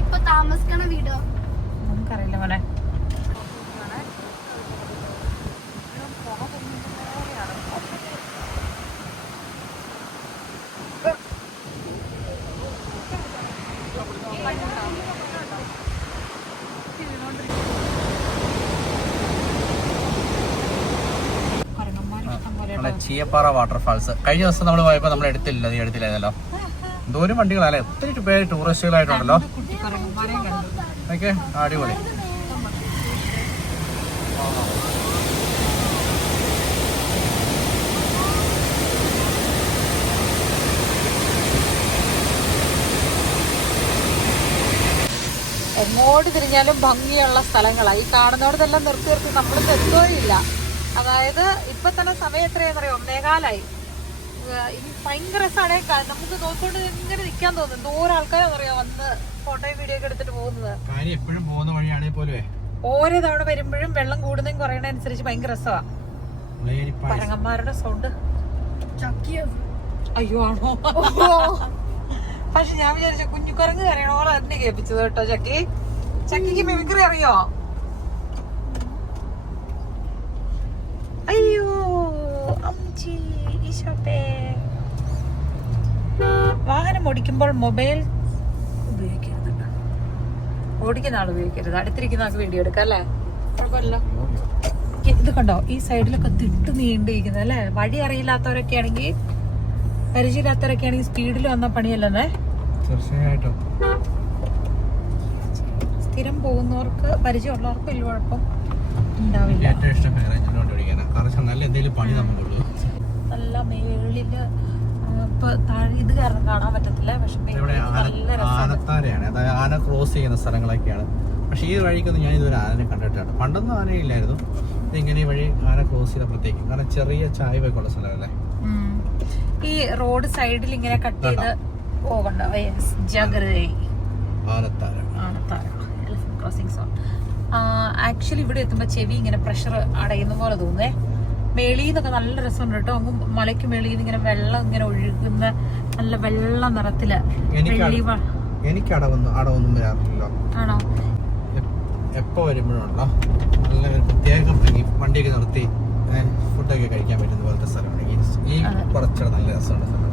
ഇപ്പൊ താമസിക്കണ വീടോ നമുക്കറിയില്ല മോനെ. ചീയപ്പാറ വാട്ടർഫാൾസ് കഴിഞ്ഞ ദിവസം നമ്മൾ പോയപ്പോ നമ്മൾ എടുത്തില്ലല്ലോ. എന്തോരം വണ്ടികളല്ലേ, ഒത്തിരി പേര് ടൂറിസ്റ്റുകളായിട്ടുണ്ടല്ലോ. ഓക്കെ, അടിപൊളി. എങ്ങോട്ട് തിരിഞ്ഞാലും ഭംഗിയുള്ള സ്ഥലങ്ങളാണ്. ഈ കാണുന്നോടത്തെല്ലാം നിർത്തി നിർത്തി നമ്മൾ എത്തുകയില്ല. അതായത് ഇപ്പൊ തന്നെ സമയം എത്രയാണെന്നറിയോ? 1:15. ഇനി ഭയങ്കര രസമാണ്. നമുക്ക് നോക്കിക്കൊണ്ട് ഇങ്ങനെ നിൽക്കാൻ തോന്നും. എന്തോരം ആൾക്കാരാണെന്നറിയോ വന്ന് ഫോട്ടോയും വീഡിയോ ഒക്കെ എടുത്തിട്ട് പോകുന്നത്. എപ്പോഴും പോകുന്ന വഴിയാണെങ്കിൽ പോലും ഓരോ തവണ വരുമ്പോഴും വെള്ളം കൂടുന്നതും കുറയണനുസരിച്ച് ഭയങ്കര രസമാണ്. പഴങ്ങന്മാരുടെ സൗണ്ട്. അയ്യോ ആണോ? പക്ഷെ ഞാൻ വിചാരിച്ച കുഞ്ഞുക്കുരങ്ങ് കരയണോളെ തന്നെ കേൾപ്പിച്ചത് കേട്ടോ. ചക്കിക്ക് മിമിക്രി അറിയോ? അയ്യോ അമ്മച്ചി ഈശോപ്പേ. വാഹനം ഓടിക്കുമ്പോൾ മൊബൈൽ ഉപയോഗിക്കരുത്. ഓടിക്കുന്ന ആൾ ഉപയോഗിക്കരുത്. അടുത്തിരിക്കുന്ന ആൾക്ക് വീഡിയോ എടുക്കാം അല്ലേ? കുഴപ്പമില്ല. ഇത് കണ്ടോ, ഈ സൈഡിലൊക്കെ തിട്ട് നീണ്ടിരിക്കുന്നത് അല്ലേ? വഴി അറിയില്ലാത്തവരൊക്കെ ആണെങ്കിൽ, പരിചയമില്ലാത്തവരൊക്കെ ആണെങ്കിൽ സ്പീഡിൽ വന്ന പണിയല്ലേ? തീർച്ചയായിട്ടും. സ്ഥിരം പോകുന്നവർക്ക്, പരിചയമുള്ളവർക്ക് വലിയ കുഴപ്പം ഉണ്ടാവില്ല. നല്ല മേളില് ഇപ്പൊ താഴെ ഇത് കാരണം കാണാൻ പറ്റത്തില്ല. പക്ഷെ ആനത്താരയാണ്, അതായത് ആന ക്രോസ് ചെയ്യുന്ന സ്ഥലങ്ങളൊക്കെയാണ്. പക്ഷെ ഈ വഴിക്കൊന്നും ഞാൻ ഇതുവരെ ആനനെ കണ്ടിട്ടാണ്. പണ്ടൊന്നും ആനയില്ലായിരുന്നു. ഇതിങ്ങനെ ഈ വഴി ആന ക്രോസ് ചെയ്തപ്പോഴത്തേക്കും, കാരണം ചെറിയ ചായവൊക്കെ ഉള്ള സ്ഥലമല്ലേ. ഈ റോഡ് സൈഡിൽ ഇങ്ങനെ കട്ട് ചെയ്ത് പോകണ്ട. Crossing zone. ആക്ച്വലി ഇവിടെ എത്തുമ്പോൾ ചെവി ഇങ്ങനെ പ്രഷർ അടയുന്ന പോലെ തോന്നുന്നേ. മേളിൽ നിന്നൊക്കെ നല്ല രസമുണ്ട് കേട്ടോ. അങ്ങ് മലയ്ക്ക് മേളിൽ നിന്ന് ഇങ്ങനെ വെള്ളം ഇങ്ങനെ ഒഴുകുന്ന നല്ല വെള്ള നിറത്തില്. എനിക്ക് അടവൊന്നും വരാറില്ലല്ലോ. ആണോ? എപ്പോ വരുമ്പോഴാണല്ലോ നല്ല പ്രത്യേകം വണ്ടിയൊക്കെ നിർത്തി ഫുഡൊക്കെ കഴിക്കാൻ പറ്റുന്ന പോലത്തെ സ്ഥലമാണ് ഈ കുറച്ചുകൂടെ നല്ല രസമുള്ള സ്ഥലം.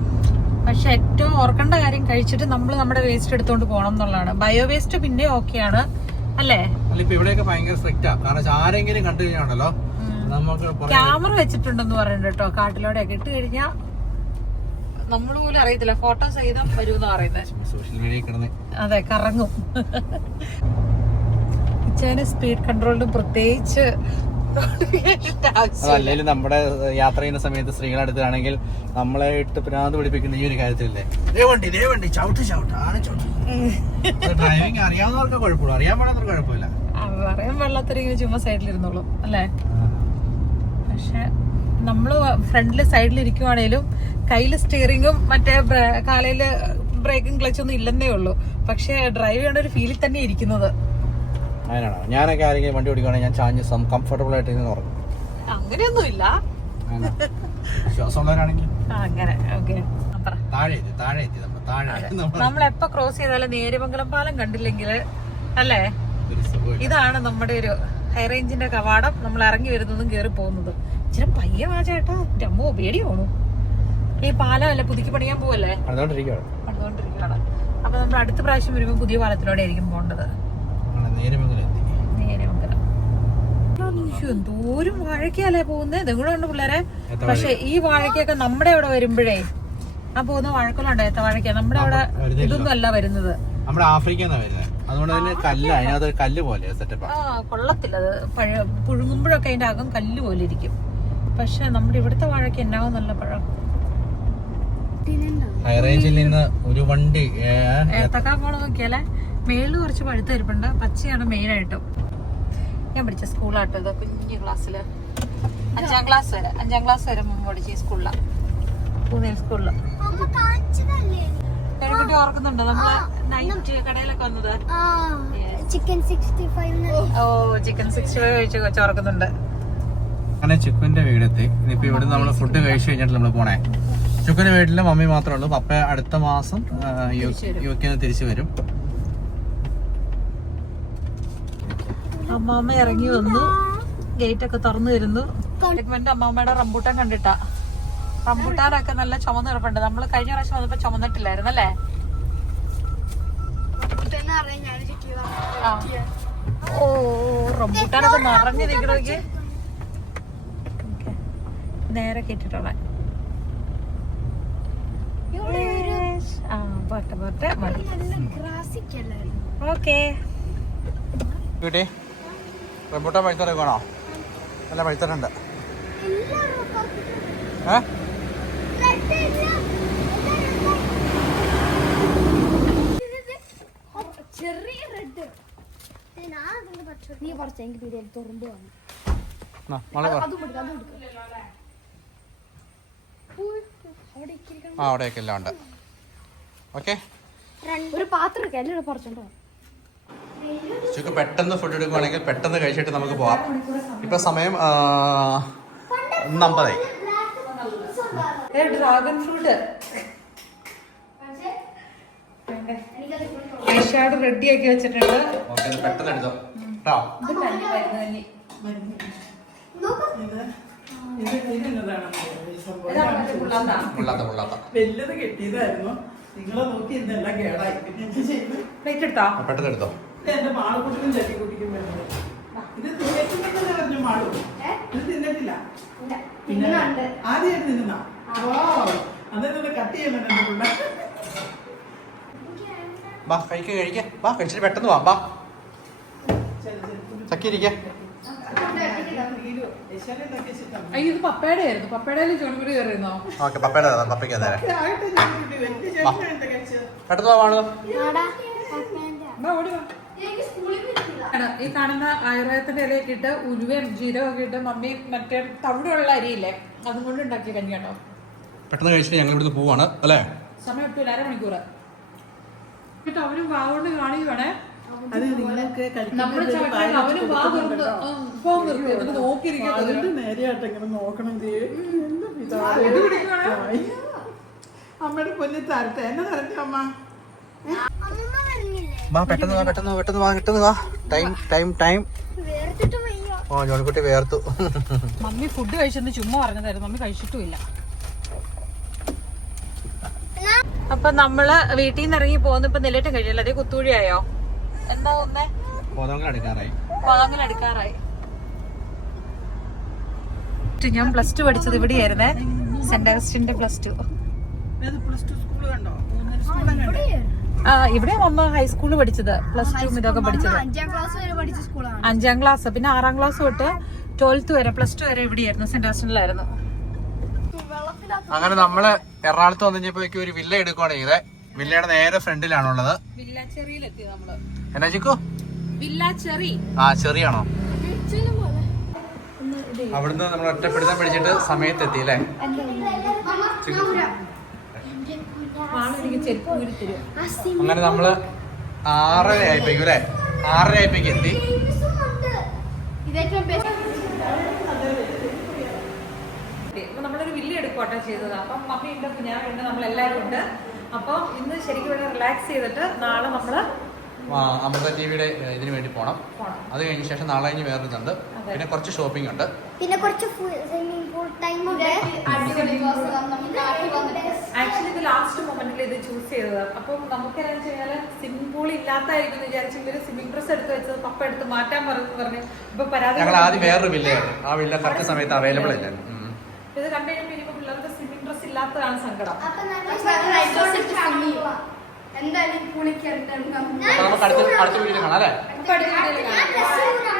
പക്ഷെ ഏറ്റവും ഓർക്കേണ്ട കാര്യം, കഴിച്ചിട്ട് നമ്മൾ നമ്മുടെ വേസ്റ്റ് എടുത്തോണ്ട് പോകണം എന്നുള്ളതാണ്. ബയോ വേസ്റ്റ് പിന്നെ ഓക്കെയാണ് അല്ലേ? അല്ല ഇപ്പൊ ഇവിടെയൊക്കെ ഭയങ്കര സ്ട്രിക്റ്റാ. കാരണം ആരെങ്കിലും കണ്ടു കഴിഞ്ഞാണല്ലോ നമുക്ക് ക്യാമറ വെച്ചിട്ടുണ്ടെന്ന് പറയുന്നുണ്ട് കേട്ടോ. കാട്ടിലൂടെയൊക്കെ ഇട്ട് കഴിഞ്ഞാൽ നമ്മൾ പോലും അറിയത്തില്ല, ഫോട്ടോ സഹിതം വരുമെന്ന് പറയുന്നത്. സോഷ്യൽ മീഡിയ കിടന്ന് അതെ, കറങ്ങും. സ്പീഡ് കൺട്രോളിന് പ്രത്യേകിച്ച് അതല്ലേലും നമ്മുടെ യാത്ര ചെയ്യുന്ന സമയത്ത് സ്ത്രീകളടുത്താണെങ്കിൽ നമ്മളെ ഇട്ട് ഭ്രാന്ത് പിടിപ്പിക്കുന്ന ഈ ഒരു കാര്യത്തിലല്ലേ, ഡ്രൈവിംഗ് അറിയാവുന്നവർക്ക് കുഴപ്പമില്ല, അറിയാൻ പാടാത്തവർക്ക് കുഴപ്പമില്ല. അറിയാൻ പാടില്ലാത്തവരിങ്ങനെ ചുമ്മാ സൈഡിലിരുന്നോളും അല്ലേ? പക്ഷെ നമ്മള് ഫ്രണ്ടില് സൈഡിൽ ഇരിക്കുവാണേലും കയ്യില് സ്റ്റിയറിങ്ങും മറ്റേ കാലയില് ബ്രേക്കും ക്ലച്ചൊന്നും ഇല്ലെന്നേ ഉള്ളൂ. പക്ഷെ ഡ്രൈവ് ചെയ്യേണ്ട ഒരു ഫീലിൽ തന്നെ ഇരിക്കുന്നത്. അങ്ങനെയാണോ? ഞാനൊക്കെ ആരെങ്കിലും വണ്ടി ഓടിക്കുകയാണെങ്കിൽ ഞാൻ ചാഞ്ഞ് കംഫർട്ടബിൾ ആയിട്ട് ഇങ്ങനെ ഉറങ്ങും. അങ്ങനെയൊന്നും ഇല്ല. ശ്വാസമുള്ളവരാണെങ്കിൽ അങ്ങനെ. ഓക്കെ, നമ്മളെപ്പോ ക്രോസ് ചെയ്താലും നേര്യമംഗലം പാലം കണ്ടില്ലെങ്കിൽ അല്ലേ? ഇതാണ് നമ്മുടെ ഒരു ഹൈ റേഞ്ചിന്റെ കവാടം. നമ്മൾ ഇറങ്ങി വരുന്നതും കയറി പോകുന്നതും ഇച്ചിരി പയ്യമാ ചേട്ടാ. അമ്മോ പേടി പോണു. ഈ പാലം അല്ലേ പുതുക്കി പണിയാൻ പോവല്ലേ, പണിതുകൊണ്ടിരിക്കുകയാണ്. അപ്പൊ നമ്മൾ അടുത്ത പ്രാവശ്യം വരുമ്പോ പുതിയ പാലത്തിലൂടെ ആയിരിക്കും പോകേണ്ടത്. നേര്യമംഗലം. എന്തോരം വാഴക്കല്ലേ പോകുന്നത്. നിങ്ങളുടെ ഉണ്ട് പിള്ളേരെ. പക്ഷെ ഈ വാഴക്കൊക്കെ നമ്മുടെ അവിടെ വരുമ്പോഴേ ആ പോകുന്ന വാഴക്കൊല്ലുണ്ട്, ഏത്ത വാഴക്ക. നമ്മുടെ അവിടെ ഇതൊന്നും അല്ല വരുന്നത്, നമ്മുടെ ആഫ്രിക്കന്നാ വരുന്നത്. അതുകൊണ്ട് തന്നെ കല്ല്, അതിനകത്ത് കല്ല് പോലെ സെറ്റപ്പ്. കൊള്ളത്തില്ല അത്. പുഴുങ്ങുമ്പോഴൊക്കെ അതിന്റെ അകം കല്ല് പോലെ ഇരിക്കും. പക്ഷെ നമ്മുടെ ഇവിടുത്തെ വാഴയ്ക്ക് എന്നാവും നല്ല പഴം. ഹൈ റേഞ്ചിൽ നിന്ന് ഒരു വണ്ടി ഏത്തക്കാ പോണ നോക്കിയാലേ മേളിൽ കുറച്ച് പഴുത്ത് ഇരിപ്പുണ്ട്. പച്ചയാണ് മെയിനായിട്ടും. ഞാൻ പഠിച്ച സ്കൂളാട്ടോ ഇത്. കുഞ്ഞു ക്ലാസ്സില് 5ാം ക്ലാസ് വരെ മുമ്പ് പഠിച്ച ഈ സ്കൂളിലാണ്, പൂനെയിൽ സ്കൂളില്. കഴിക്കുട്ടി ഓർക്കുന്നുണ്ടോ നമ്മള് നൈറ്റ് കടയിലൊക്കെ വന്നത്? ചിക്കൻ 65. ഓ, ചിക്കൻ 65 കഴിച്ച് കൊച്ചോർക്കുന്നുണ്ട്. അങ്ങനെ ചുക്കുവിന്റെ വീടെത്തി. ഇനിയിപ്പോ ഇവിടെ നമ്മള് ഫുഡ് കഴിച്ചു കഴിഞ്ഞിട്ട് നമ്മള് പോണേ. ചുക്കുവിന്റെ വീട്ടില് മമ്മി മാത്രമേ ഉള്ളൂ. പപ്പ അടുത്ത മാസം യു കെ തിരിച്ചു വരും. അമ്മാമ്മ ഇറങ്ങി വന്നു, ഗേറ്റ് ഒക്കെ തുറന്നു വരുന്നു. അമ്മാമ്മയുടെ റംബൂട്ടാൻ കണ്ടിട്ടാ. റംബൂട്ടാനൊക്കെ നല്ല ചുമന്ന് കിടപ്പുണ്ട്. നമ്മള് കഴിഞ്ഞ പ്രാവശ്യം വന്നപ്പോ ചുമന്നിട്ടില്ലായിരുന്നു അല്ലേ? ഓ, റംബൂട്ടാനൊക്കെ നിറഞ്ഞു നിൽക്കണോക്ക്. നേരെ കേട്ടിട്ടുള്ള ഓക്കെ. റംബൂട്ടാൻ പഴുത്തിറങ്ങണോ? നല്ല പഴുത്തിട്ടുണ്ട്. ചെറിയ റെഡ് നീ കുറച്ച് എനിക്ക് പീടികയിൽ തുറമ്പ് വന്നു. അവിടെയൊക്കെ എല്ലാം ഉണ്ട്. ഓക്കെ, ഒരു പാത്രം എല്ലാം പറിച്ചോണ്ടോ. ചുക്ക് പെട്ടെന്ന് ഫുഡ് എടുക്കുവാണെങ്കിൽ പെട്ടെന്ന് കഴിച്ചിട്ട് നമുക്ക് പോവാം. ഇപ്പൊ സമയം 1:50. ഡ്രാഗൺ ഫ്രൂട്ട് റെഡിയാക്കി വെച്ചിട്ടുണ്ട്. പെട്ടെന്ന് എടുത്തോ കേട്ടോ. വലുത് കിട്ടിയതായിരുന്നു. നിങ്ങളെ നോക്കി ഇന്നെല്ലാം കേടായി. പ്ലേറ്റ് എടുത്തോ? പെട്ടെന്ന് എടുത്തോ. എന്റെ മാളക്കുട്ടിനും ചട്ടിക്കുട്ടിക്കും വരുന്നത്. ഇത് തിന്നിട്ടില്ലെന്നല്ലേ പറഞ്ഞു മാളു. ഇത് തിന്നിട്ടില്ല. പിന്നെ ആദ്യം തിന്നാ. അതെന്നെ കട്ട് ചെയ്യുന്നുണ്ട് എന്റെ പിള്ളേർ. വാ കഴിക്കാൻ വാ, കഴിച്ചിട്ട് പെട്ടെന്ന് വാ. വാ ചക്കിരിക്ക. ഇത് പപ്പയുടെ ആയിരുന്നു. പപ്പയുടെ ചോണിപ്പുരി കയറിയിരുന്നോ? ഓക്കെ, പപ്പയ്ക്ക് പെട്ടെന്ന് വാണു. ഈ കാണുന്ന ആയുർവേദത്തിന്റെ ഇലയൊക്കെ ഇട്ട് ഉലുവയും ജീരകമൊക്കെ ഇട്ട് മമ്മി മറ്റേ തവിടുള്ള അരിയില്ലേ അതും കൊണ്ട് ഉണ്ടാക്കിയ കഞ്ഞിയാണോ. പെട്ടെന്ന് കഴിച്ചിട്ട് ഞങ്ങൾ ഇവിടുന്ന് പോവാണ് അല്ലേ? സമയം ഇട്ടില്ല, 1/2 മണിക്കൂർ. എന്നിട്ട് അവരും വാഗോണ്ട് കാണിക്കുവാണേ. അത് നിങ്ങൾക്ക് നമ്മള് ചവിട്ടാൻ അവന് വാ തുറന്ന് ഫോൺ നിർത്തി എന്നിട്ട് നോക്കിയിരിക്കുന്നത് അതിന്റെ നേരെയായിട്ട് ഇങ്ങനെ നോക്കണം അമ്മയുടെ പൊന്നു തരട്ടെ എന്നെ തരട്ടെ അമ്മ. അമ്മ പറഞ്ഞില്ലേ വാ പെട്ടെന്ന് വാ പെട്ടെന്ന് പെട്ടെന്ന് വാ പെട്ടെന്ന് വാ. ടൈം വേർത്തിട്ട് വയ്യ. ഓ ജോണിക്കുട്ടി വേർത്തു. മമ്മി ഫുഡ് കഴിച്ചെന്ന് ചുമ്മാ പറഞ്ഞതായിരുന്നു, മമ്മി കഴിച്ചിട്ടുമില്ല. അപ്പൊ നമ്മള് വീട്ടിൽ നിന്ന് ഇറങ്ങി പോകുന്ന ഇപ്പൊ നെല്ലേറ്റം കഴിഞ്ഞല്ലോ, അതേ കുത്തൂഴിയായോ എന്താ ഒന്നേ കോതങ്ങളെടുക്കാറായി. ഞാൻ +2 പഠിച്ചത് ഇവിടെയായിരുന്നേ, സെന്റ് അഗസ്റ്റിന്റെ +2. പ്ലസ് ടു സ്കൂൾ കണ്ടോ? സ്കൂളെ ഇവിടെ അമ്മ ഹൈസ്കൂള് പഠിച്ചത്, +2 ഇതൊക്കെ പഠിച്ചത് 5ാം ക്ലാസ് വരെ പഠിച്ച സ്കൂളാണ്. 5ാം ക്ലാസ്, പിന്നെ 6ാം ക്ലാസ് തൊട്ട് 12th വരെ +2 വരെ ഇവിടെയായിരുന്നു, സെന്റ് അഗസ്റ്റിനിലായിരുന്നു. അങ്ങനെ നമ്മള് എറണാകുളത്ത് വന്നു കഴിഞ്ഞപ്പോഴേക്കും ഒരു വില്ല എടുക്കുവാണ് ചെയ്തേ. വില്ലയുടെ നേരെ ഫ്രണ്ടിലാണുള്ളത്. വില്ലാച്ചെറിയിലെത്തി നമ്മള്. എന്നാ ചിക്കു? വില്ലാച്ചെറി. ആ ചെറിയാണോ? അവിടുന്ന് നമ്മൾ ഒറ്റപ്പെടുത്താൻ പിടിച്ചിട്ട് സമയത്ത് എത്തി അല്ലേ? ചെരുപ്പ് ഊരി തരും. അങ്ങനെ നമ്മള് 6:30 ആയപ്പോഴേക്കും അല്ലേ, 6:30 ആയപ്പോഴേക്കും എത്തി. അപ്പൊ നമ്മളൊരു വില്ല എടുക്കോട്ടെ ചെയ്തത്. അപ്പം മമ്മി ഉണ്ട്, ഞാൻ ഉണ്ട്, നമ്മളെല്ലാവരും ഉണ്ട്. അപ്പൊ ഇന്ന് ശരിക്കും ഇവിടെ റിലാക്സ് ചെയ്തിട്ട് നാളെ നമ്മള് അമൃത ടിവിയുടെ ഇതിന് വേണ്ടി പോണം. അത് കഴിഞ്ഞ ശേഷം നാളെ കഴിഞ്ഞ് വേറൊരിതുണ്ട്, പിന്നെ കുറച്ച് ഷോപ്പിംഗ് ഉണ്ട്, പിന്നെ കുറച്ച് സ്വിമ്മിംഗ് പൂൾ ടൈം ഉണ്ട്. ആക്ച്വലി ഇത് ലാസ്റ്റ് മൊമെന്റിൽ ഇത് ചൂസ് ചെയ്തത്. അപ്പം നമുക്ക് എന്താ വെച്ചാൽ സ്വിമ്മിംഗ് പൂൾ ഇല്ലാത്തായിരിക്കും വിചാരിച്ചു ഇവര് സ്വിമ്മിംഗ് ഡ്രസ് എടുത്ത് വെച്ചത് പപ്പ എടുത്ത് മാറ്റാൻ പറഞ്ഞു. ഇപ്പൊ പരാതി ഞങ്ങൾ ആദ്യം വേറൊരു വില്ലയായിരുന്നു, ആ വില്ല കറക്റ്റ് സമയത്ത് അവൈലബിൾ ഇല്ലായിരുന്നു. ഇത് കണ്ടു കഴിയുമ്പോൾ ഇനിയിപ്പോ പിള്ളേർക്ക് സ്വിമ്മിംഗ് ഡ്രസ് ഇല്ലാത്തതാണ് സങ്കടം. എന്തായാലും നമുക്ക് അടുത്ത വീഡിയോ കാണാം അല്ലേ? അപ്പൊ അടുത്ത വീഡിയോയിൽ കാണാം.